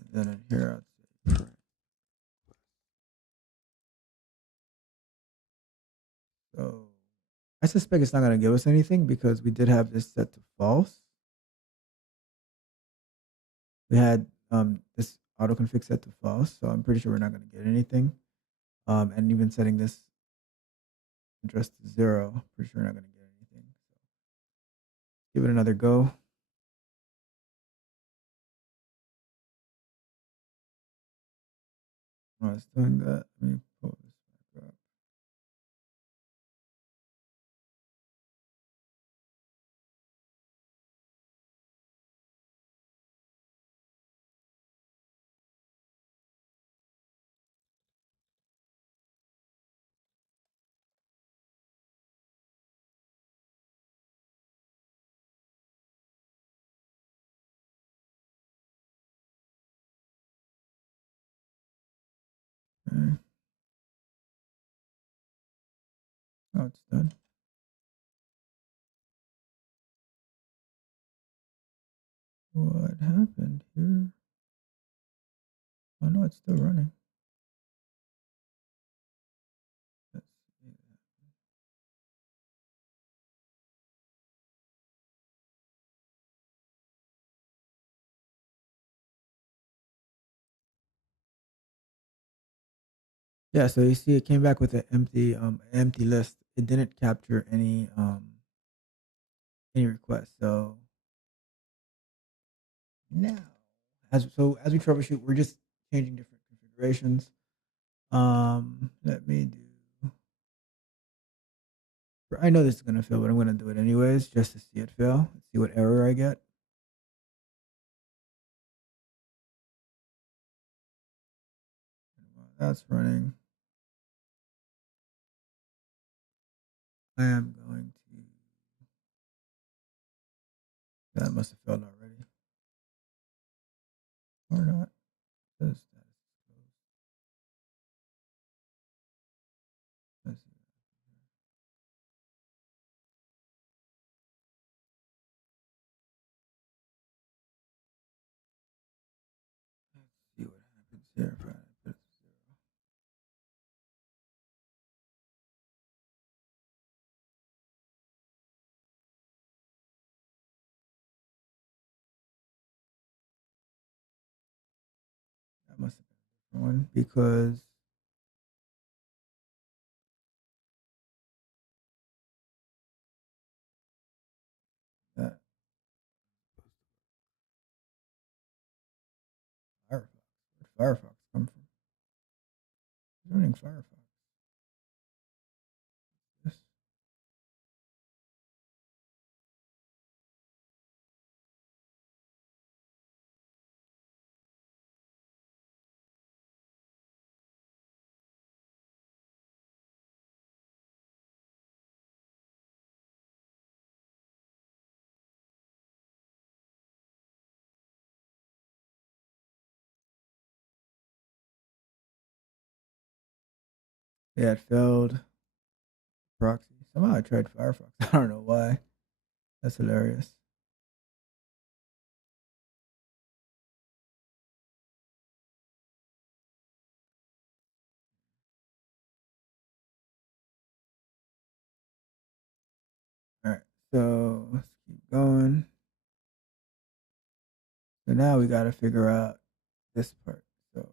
And then in here I'd say print. So I suspect it's not going to give us anything because we did have this set to false. We had this autoconfig set to false, so I'm pretty sure we're not going to get anything. And even setting this address to 0, pretty sure we're not going to get anything. So give it another go. While it's doing that, let me pull this back up. Okay. Oh, it's done. What happened here? Oh no, it's still running. Let's see. Yeah, so you see, it came back with an empty list. It didn't capture any requests. So now, as we troubleshoot, we're just changing different configurations. Let me do. I know this is gonna fail, but I'm gonna do it anyways, just to see it fail. See what error I get. While that's running, I am going to. That must have failed already, or not. Let's see what happens here. If I put it to 0. must have been a different one because that Firefox. Where did Firefox come from? Who's running Firefox? This. Yeah, it failed proxy. Somehow I tried Firefox. I don't know why. That's hilarious. All right, so let's keep going. So now we got to figure out this part. So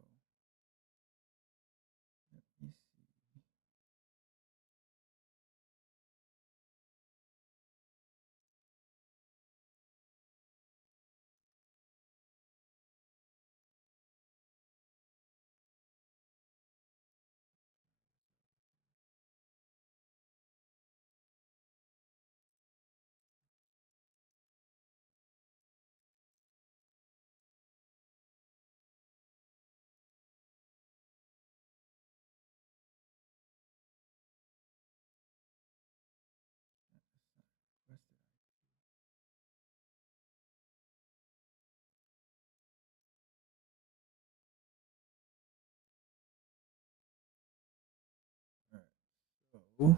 so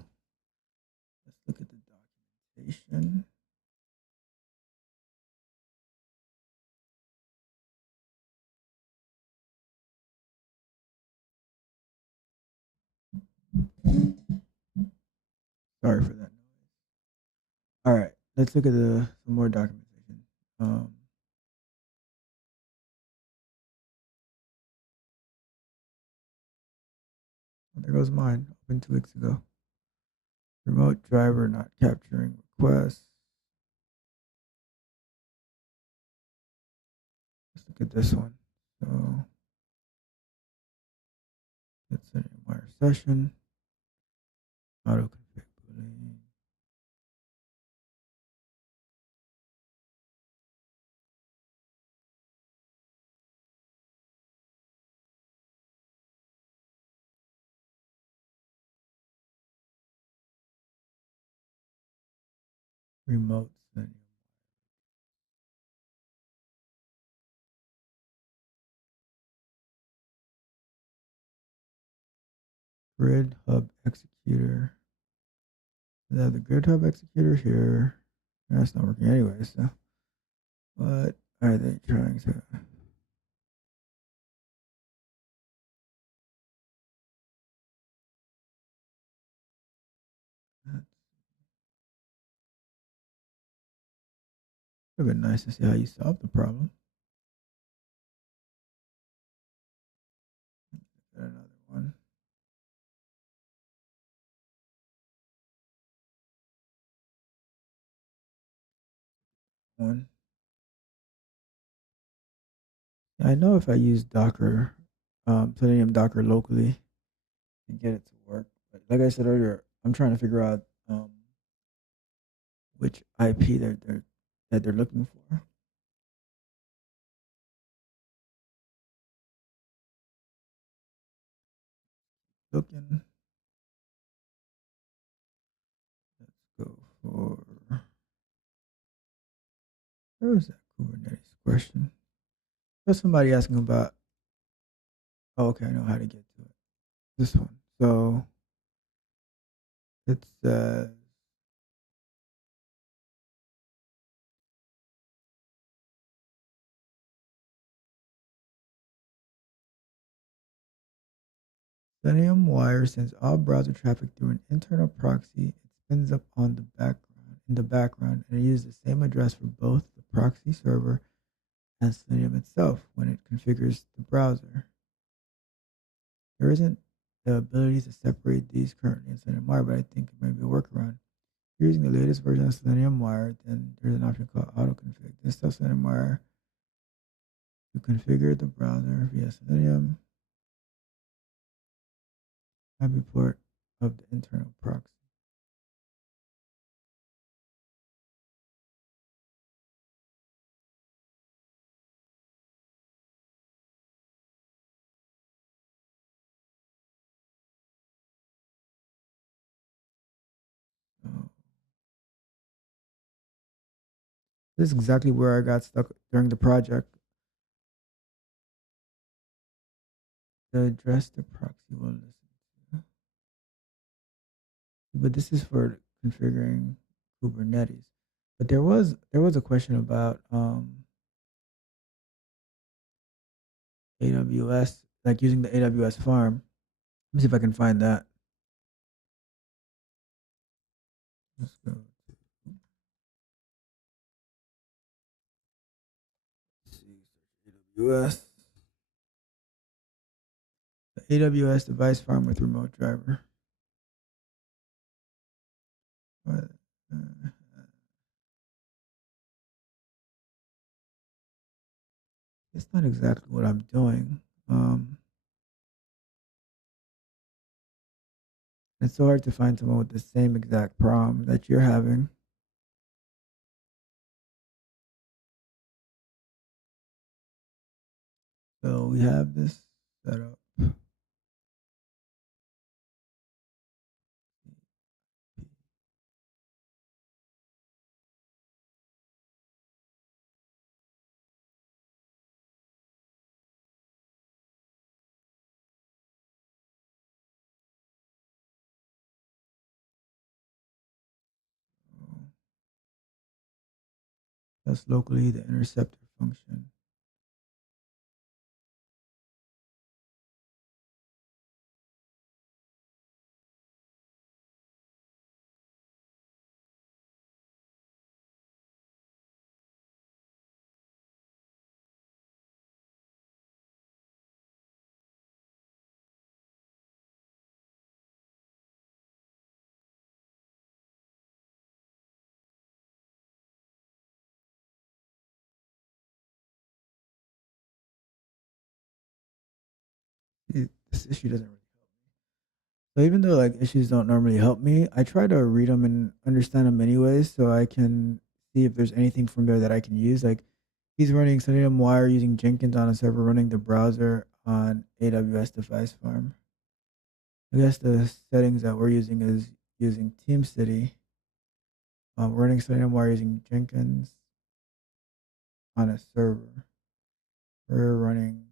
let's look at the documentation. Sorry for that noise. All right, let's look at some more documentation. There goes mine. Opened 2 weeks ago. Remote driver not capturing requests. Let's look at this one. So let's SeleniumWire session. Auto config boolean. Remote Selenium Grid Hub Executor. They have the Grid Hub Executor here. That's not working anyway, so what are they trying to? That would have been nice to see how you solve the problem. Another one. I know if I use Docker, Selenium Docker locally to get it to work. But like I said earlier, I'm trying to figure out which IP they're looking for. Looking. Let's go for. Where was that Kubernetes question? There's somebody asking about. Oh, okay, I know how to get to it. This one. So it says Selenium Wire sends all browser traffic through an internal proxy. It spins up on the background in the background, and it uses the same address for both the proxy server and Selenium itself when it configures the browser. There isn't the ability to separate these currently in SeleniumWire, but I think it might be a workaround. If you're using the latest version of SeleniumWire, then there's an option called autoconfig. This tells SeleniumWire to configure the browser via Selenium IP port of the internal proxy. So this is exactly where I got stuck during the project. The address the proxy will listen to. But this is for configuring Kubernetes. But there was a question about AWS, like using the AWS farm. Let me see if I can find that. Let's go to see, AWS. The AWS Device Farm with RemoteDriver. But, it's not exactly what I'm doing. It's so hard to find someone with the same exact problem that you're having. So we have this set up. That's locally the interceptor function. This issue doesn't really. So even though like issues don't normally help me, I try to read them and understand them anyways, so I can see if there's anything from there that I can use. Like he's running Selenium Wire using Jenkins on a server, running the browser on AWS Device Farm. I guess the settings that we're using is using TeamCity. Running Selenium Wire using Jenkins on a server. We're running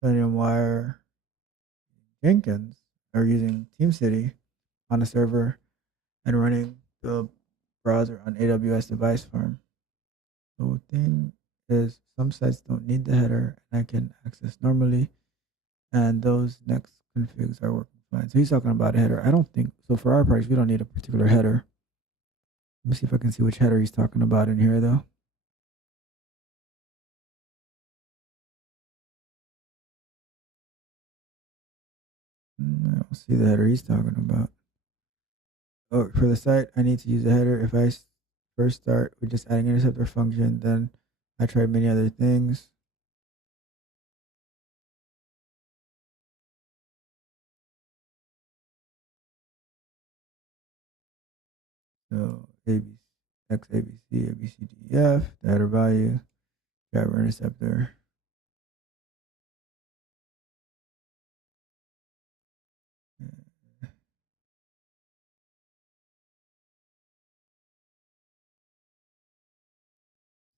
Selenium Wire Jenkins or using TeamCity on a server and running the browser on AWS Device Farm. So the thing is, some sites don't need the header, and I can access normally, and those next configs are working fine. So he's talking about a header. I don't think so. For our project, we don't need a particular header. Let me see if I can see which header he's talking about in here, though. I don't see the header he's talking about. Oh, for the site, I need to use a header. If I first start with just adding interceptor function, then I try many other things. So ABC, X, ABC, ABCDEF, the header value, driver interceptor.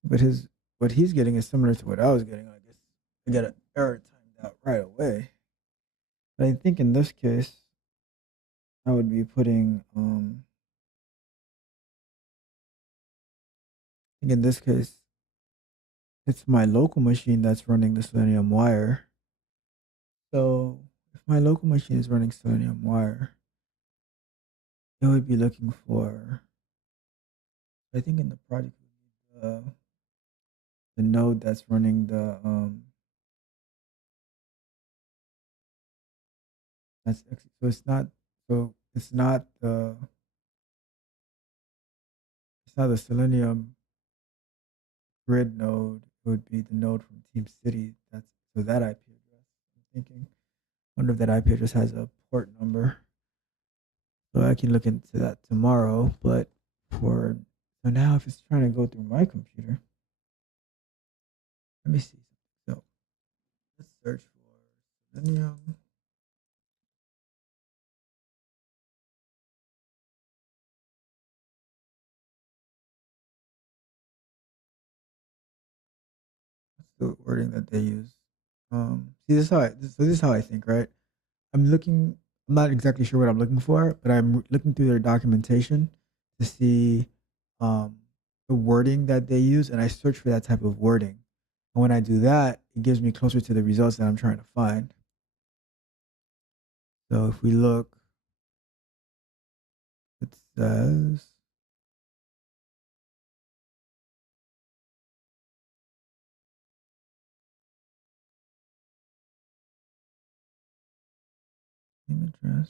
But his what he's getting is similar to what I was getting. I guess I get an error timed out right away. But I think in this case, I would be putting I think in this case, it's my local machine that's running the Selenium Wire. So if my local machine is running Selenium Wire, it would be looking for, I think in the project, the node that's running So it's not. So it's not the Selenium Grid node. It would be the node from Team City. That's so that IP address. I'm thinking. I wonder if that IP address has a port number. So I can look into that tomorrow. But for so now, if it's trying to go through my computer, let me see. So let's search for Selenium. What's the wording that they use? See, this is how I think, right? I'm looking. I'm not exactly sure what I'm looking for, but I'm looking through their documentation to see um, the wording that they use, and I search for that type of wording. And when I do that, it gives me closer to the results that I'm trying to find. So if we look, it says name address.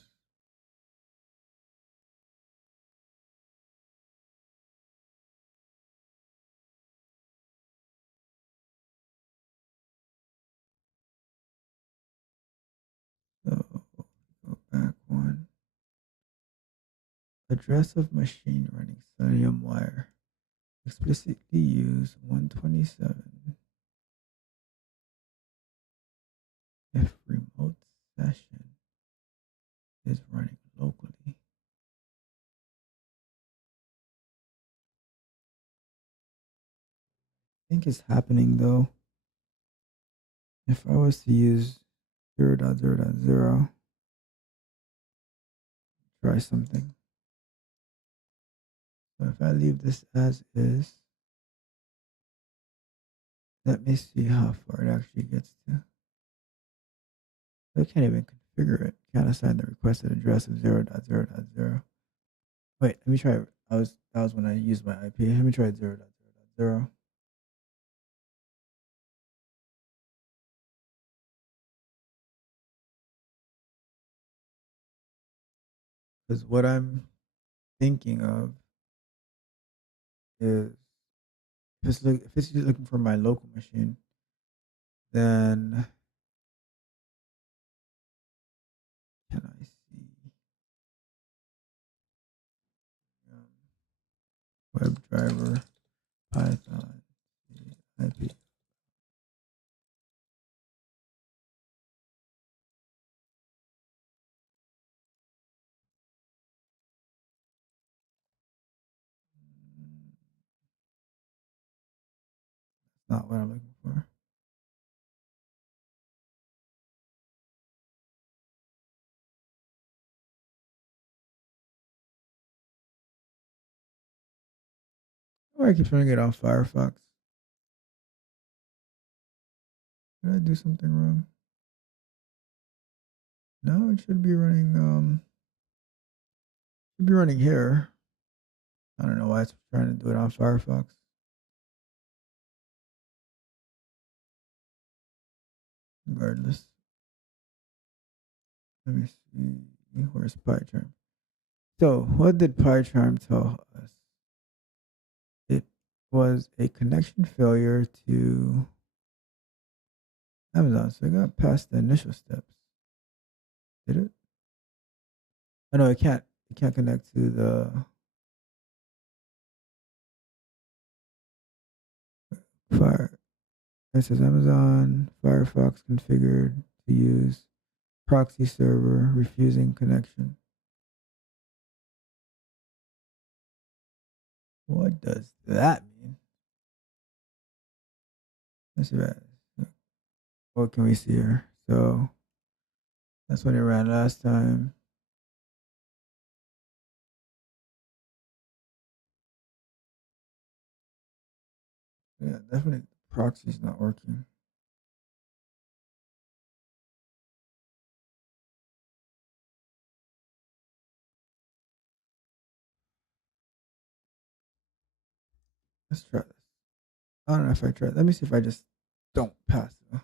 So go back one. Address of machine running SeleniumWire. Explicitly use 127 if remote session is running locally. I think it's happening though. If I was to use 0.0.0, try something. So if I leave this as is, let me see how far it actually gets to. I can't even configure it. Can't assign the requested address of 0.0.0. Wait, let me try it. That was when I used my IP. Let me try 0.0.0. Because what I'm thinking of is if it's looking for my local machine, then can I see WebDriver Python IP? Not what I'm looking for. Or I keep running it on Firefox. Did I do something wrong? No, it should be running. Should be running here. I don't know why it's trying to do it on Firefox. Regardless, let me see. Where's PyCharm? So, what did PyCharm tell us? It was a connection failure to Amazon. So, it got past the initial steps. Did it? Oh no, it can't. It can't connect to the Fire. It says Amazon Firefox configured to use proxy server refusing connection. What does that mean? Let's see what can we see here. So that's when it ran last time. Yeah, definitely proxy's not working. Let's try this. I don't know if I try. Let me see if I just don't pass it.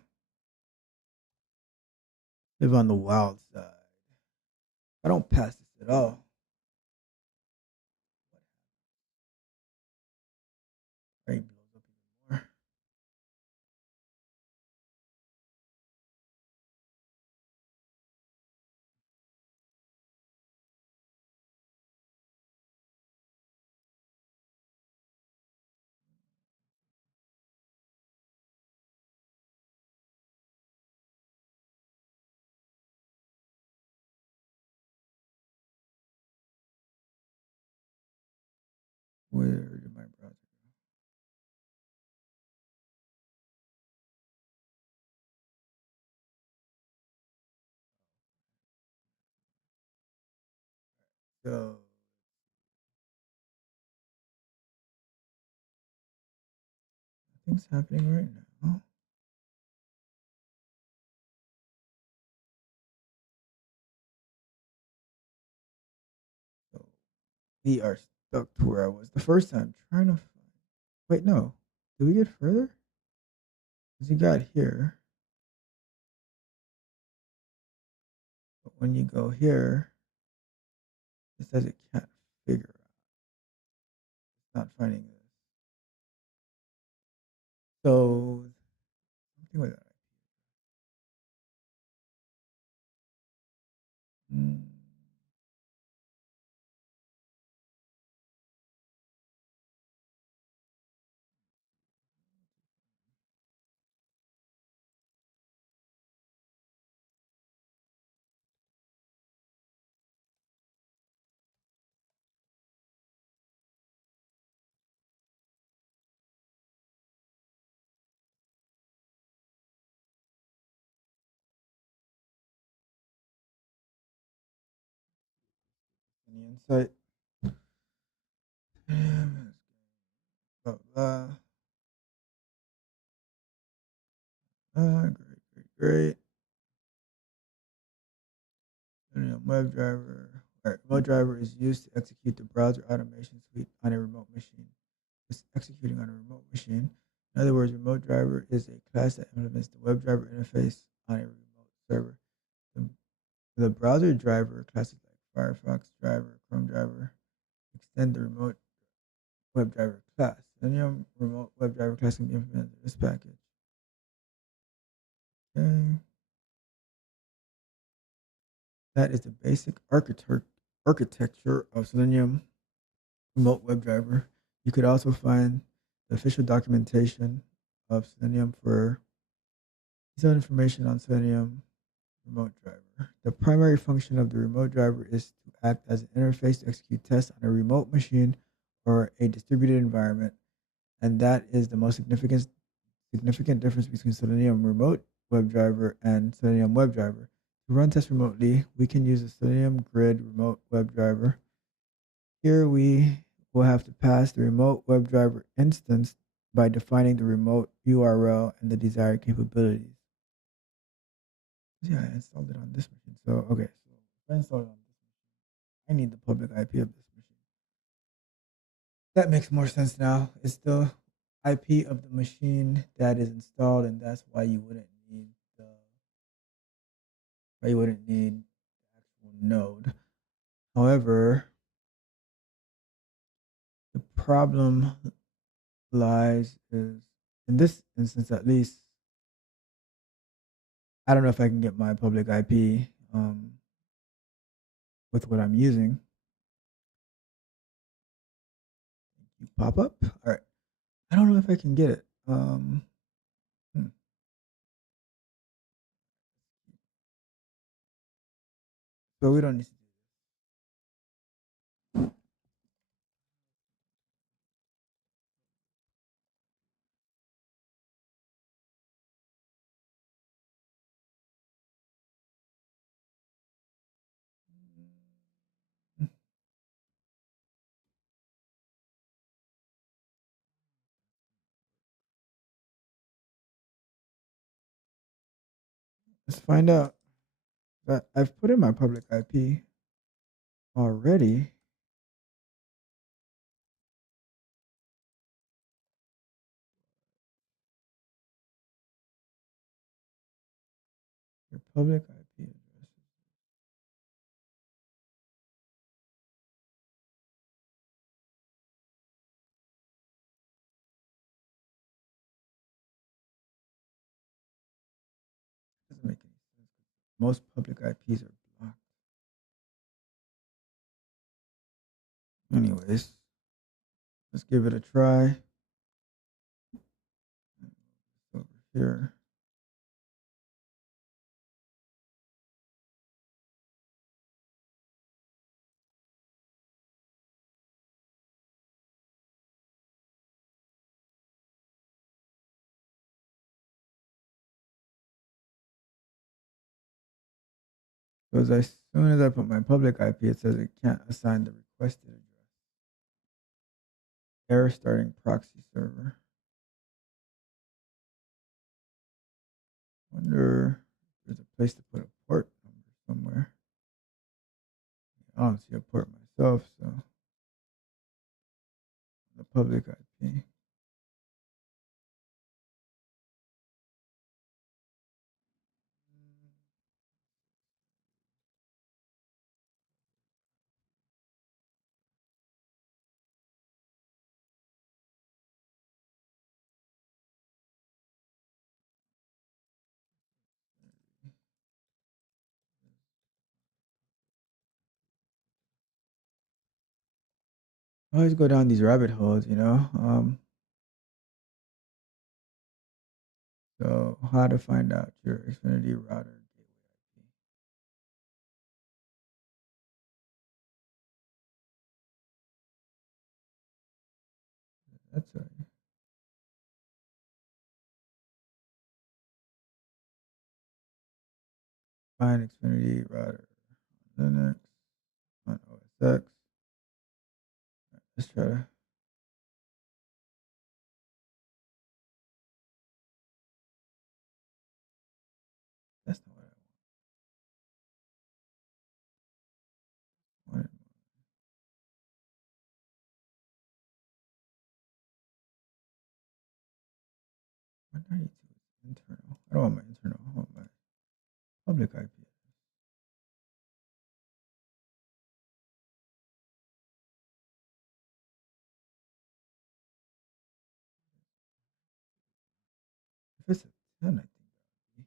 Live on the wild side. I don't pass this at all. Right, blows up even more. Where did my browser go? So nothing's happening right now. So we are stuck to where I was the first time. Trying to wait. No, did we get further? Because you got here, but when you go here, it says it can't figure out. It's not finding this. So something with that. Mm. Any insight? Blah, blah. Great. Selenium WebDriver. All right, WebDriver is used to execute the browser automation suite on a remote machine. It's executing on a remote machine. In other words, RemoteDriver is a class that implements the WebDriver interface on a remote server. The, the browser driver classes like Firefox driver, Chrome driver extend the remote WebDriver class. Selenium remote WebDriver class can be implemented in this package. Okay. That is the basic architecture of Selenium Remote WebDriver. You could also find the official documentation of Selenium for detailed information on Selenium Remote Driver. The primary function of the Remote Driver is to act as an interface to execute tests on a remote machine or a distributed environment, and that is the most significant difference between Selenium Remote WebDriver and Selenium WebDriver. To run tests remotely, we can use the Selenium Grid Remote WebDriver. Here we will have to pass the remote WebDriver instance by defining the remote URL and the desired capabilities. Yeah, I installed it on this machine. So, okay, so if I installed it on this machine, I need the public IP of this machine. That makes more sense now. It's the IP of the machine that is installed, and that's why you wouldn't need the actual node. However, the problem lies is in this instance at least. I don't know if I can get my public IP with what I'm using. You pop up. All right. I don't know if I can get it. Hmm. So we don't need to do this. Let's find out. But I've put in my public IP already. Your public IP address. most public IPs are blocked. Anyways, let's give it a try. Over here. Because as soon as I put my public IP, it says it can't assign the requested address. Error starting proxy server. Wonder if there's a place to put a port number somewhere. I don't see a port myself, so the public IP. I always go down these rabbit holes, you know. So how to find out your Xfinity router gateway IP? That's a find Xfinity router on Linux on OS X. Let's try to. That's not what I wanted. 192 is internal. I don't want my internal. I want my public IP. If it's a 10, I think that would be.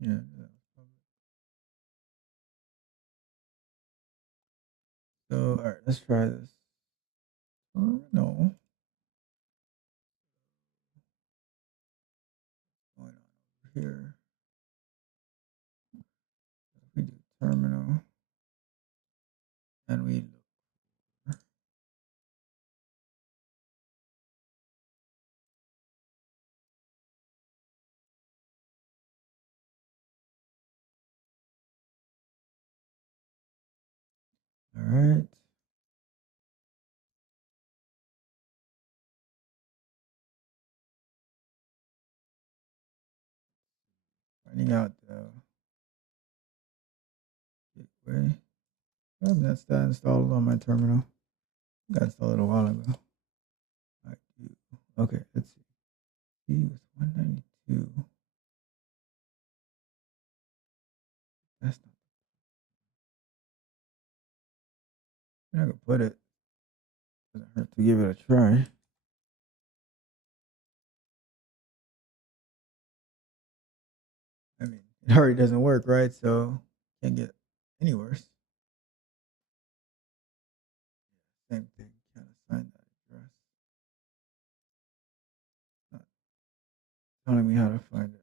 Yeah. So, all right, let's try this. No. Going on over here. We do terminal. And we look. All right. Finding out the gateway. Oh, that's that installed on my terminal. Got installed a while ago. Okay, let's see. P was 192. That's not. I could put it. Doesn't hurt to give it a try. I mean, it already doesn't work, right? So can't get any worse. Same thing. Can't assign that address. Not telling me how to find it.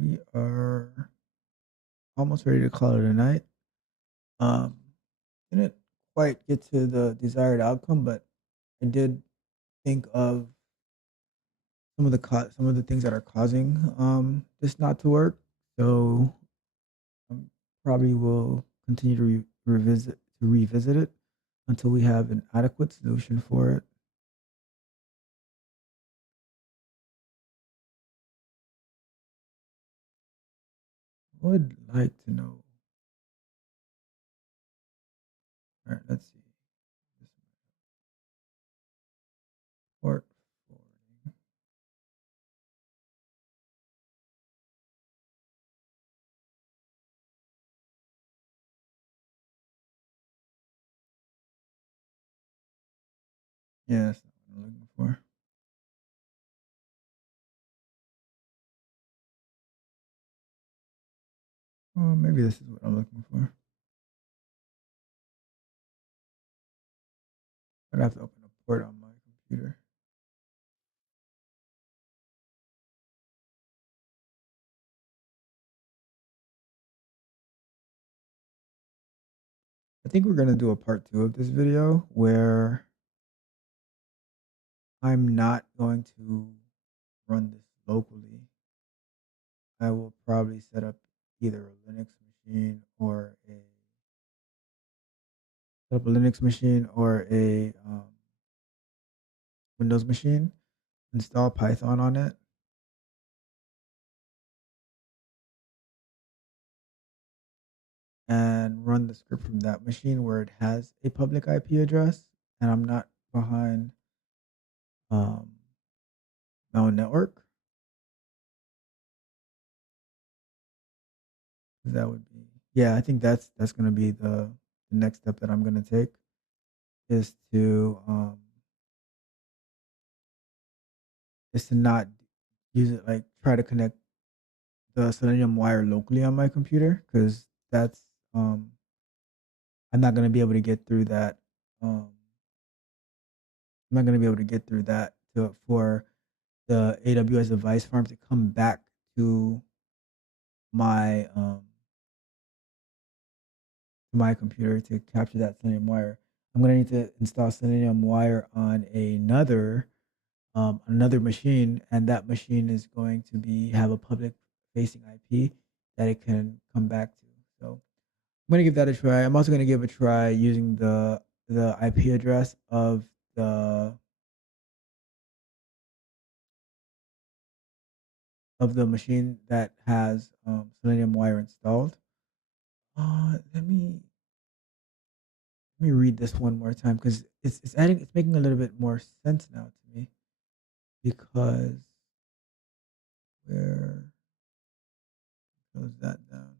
We are almost ready to call it a night. Didn't quite get to the desired outcome, but I did think of some of the things that are causing this not to work. So probably will continue to revisit it until we have an adequate solution for it. I would like to know. All right, let's see. Port forwarding. Yeah, that's not what I'm looking for. Well, maybe this is what I'm looking for. I'd have to open a port on my computer. I think we're gonna do a part 2 of this video where I'm not going to run this locally. I will probably set up either a Linux machine or a Windows machine, install Python on it, and run the script from that machine where it has a public IP address, and I'm not behind um, my own network. That would be, yeah. I think that's going to be the next step that I'm going to take is to not use it, like try to connect the Selenium Wire locally on my computer, because that's I'm not going to be able to get through that. Um, I'm not going to be able to get through that for the AWS Device Farm to come back to my my computer to capture that Selenium Wire. I'm going to need to install Selenium Wire on another machine, and that machine is going to have a public facing IP that it can come back to. So I'm going to give that a try. I'm also going to give a try using the IP address the of the machine that has Selenium Wire installed. Let me read this one more time, because it's making a little bit more sense now to me, because where goes that down?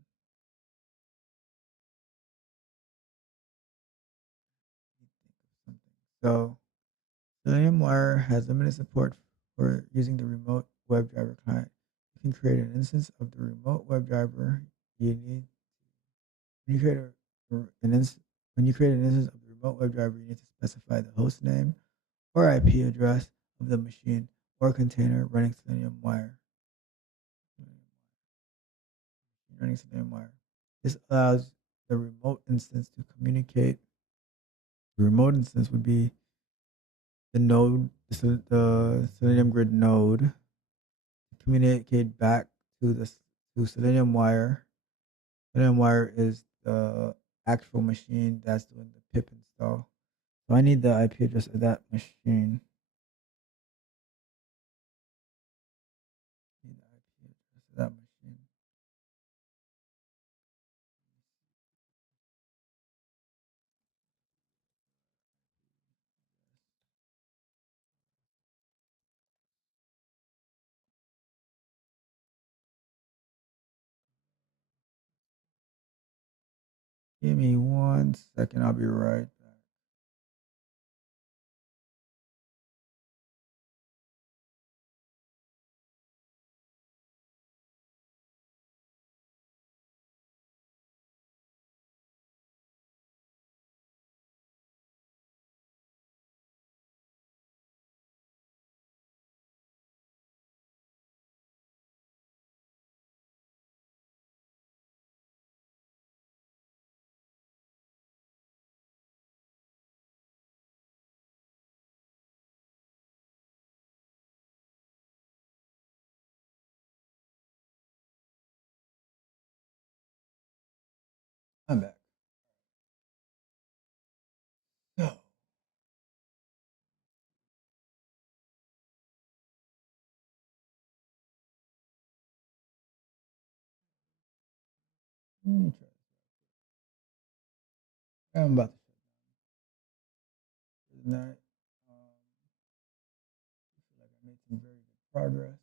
So Selenium Wire has limited support for using the remote WebDriver client. You can create an instance of the remote WebDriver you need. When you create when you create an instance of the remote WebDriver, you need to specify the host name or IP address of the machine or container running Selenium Wire. Running Selenium Wire. This allows the remote instance to communicate. The remote instance would be the node, the Selenium Grid node, communicate back to Selenium Wire. Selenium Wire is the actual machine that's doing the pip install. So I need the IP address of that machine. Need the IP address of that machine. Give me 1 second. I'll be right back. Let me try this. I'm about to shut down tonight. I feel like I made some very good progress.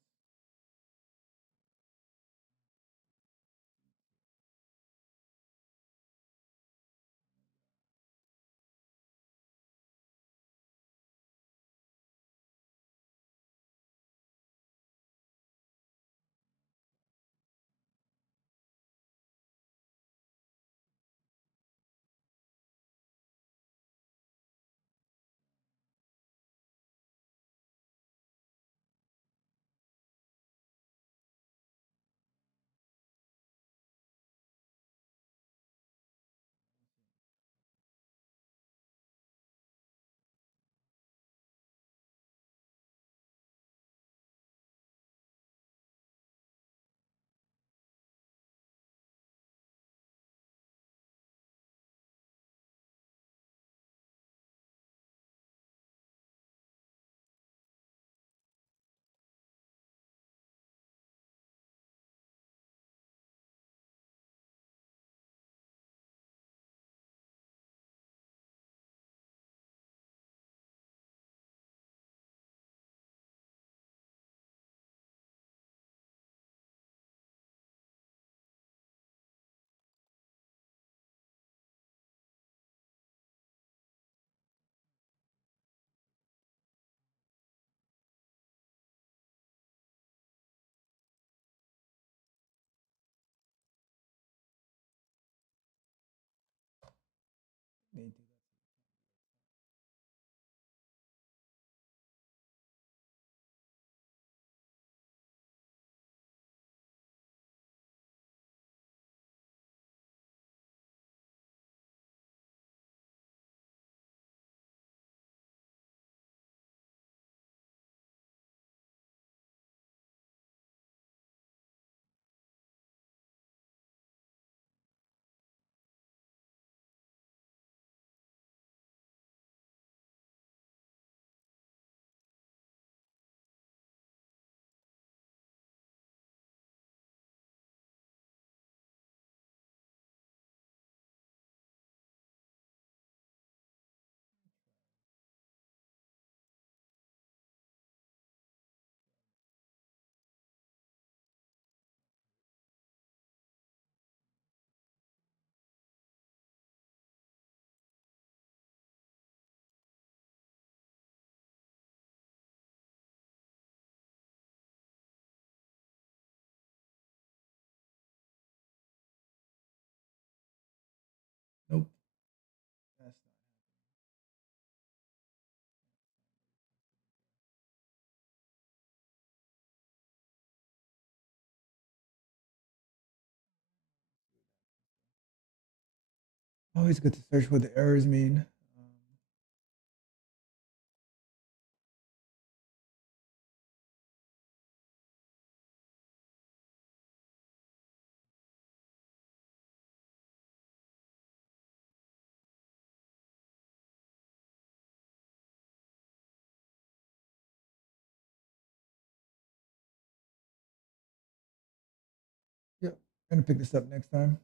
They do that. Nope, that's not. Always good to search what the errors mean. Yep, I'm gonna pick this up next time.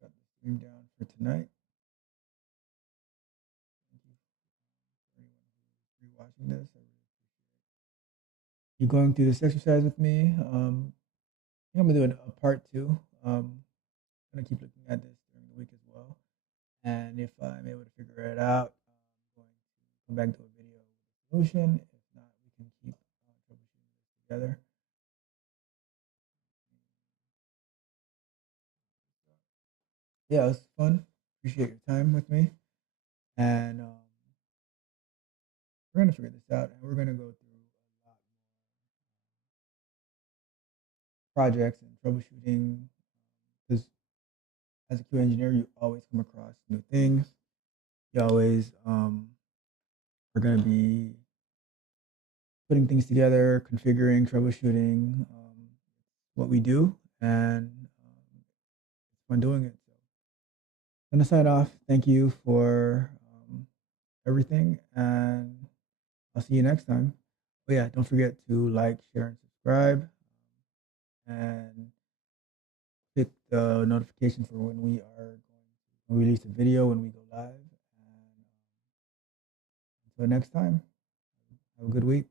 Got the stream down for tonight. Thank you for anyone who's rewatching this. I really appreciate you going through this exercise with me. I think I'm gonna do a part two. I'm gonna keep looking at this during the week as well. And if I'm able to figure it out, I'm going to come back to a video with a solution. If not, we can keep troubleshooting this together. Yeah, it was fun. Appreciate your time with me. And we're going to figure this out and we're going to go through a lot more projects and troubleshooting because as a QA engineer, you always come across new things. You always are going to be putting things together, configuring, troubleshooting, what we do, and it's fun doing it. So I'm gonna sign off. Thank you for everything, and I'll see you next time. But yeah, don't forget to like, share, and subscribe, and click the notification for when we are going to release a video when we go live. And until next time, have a good week.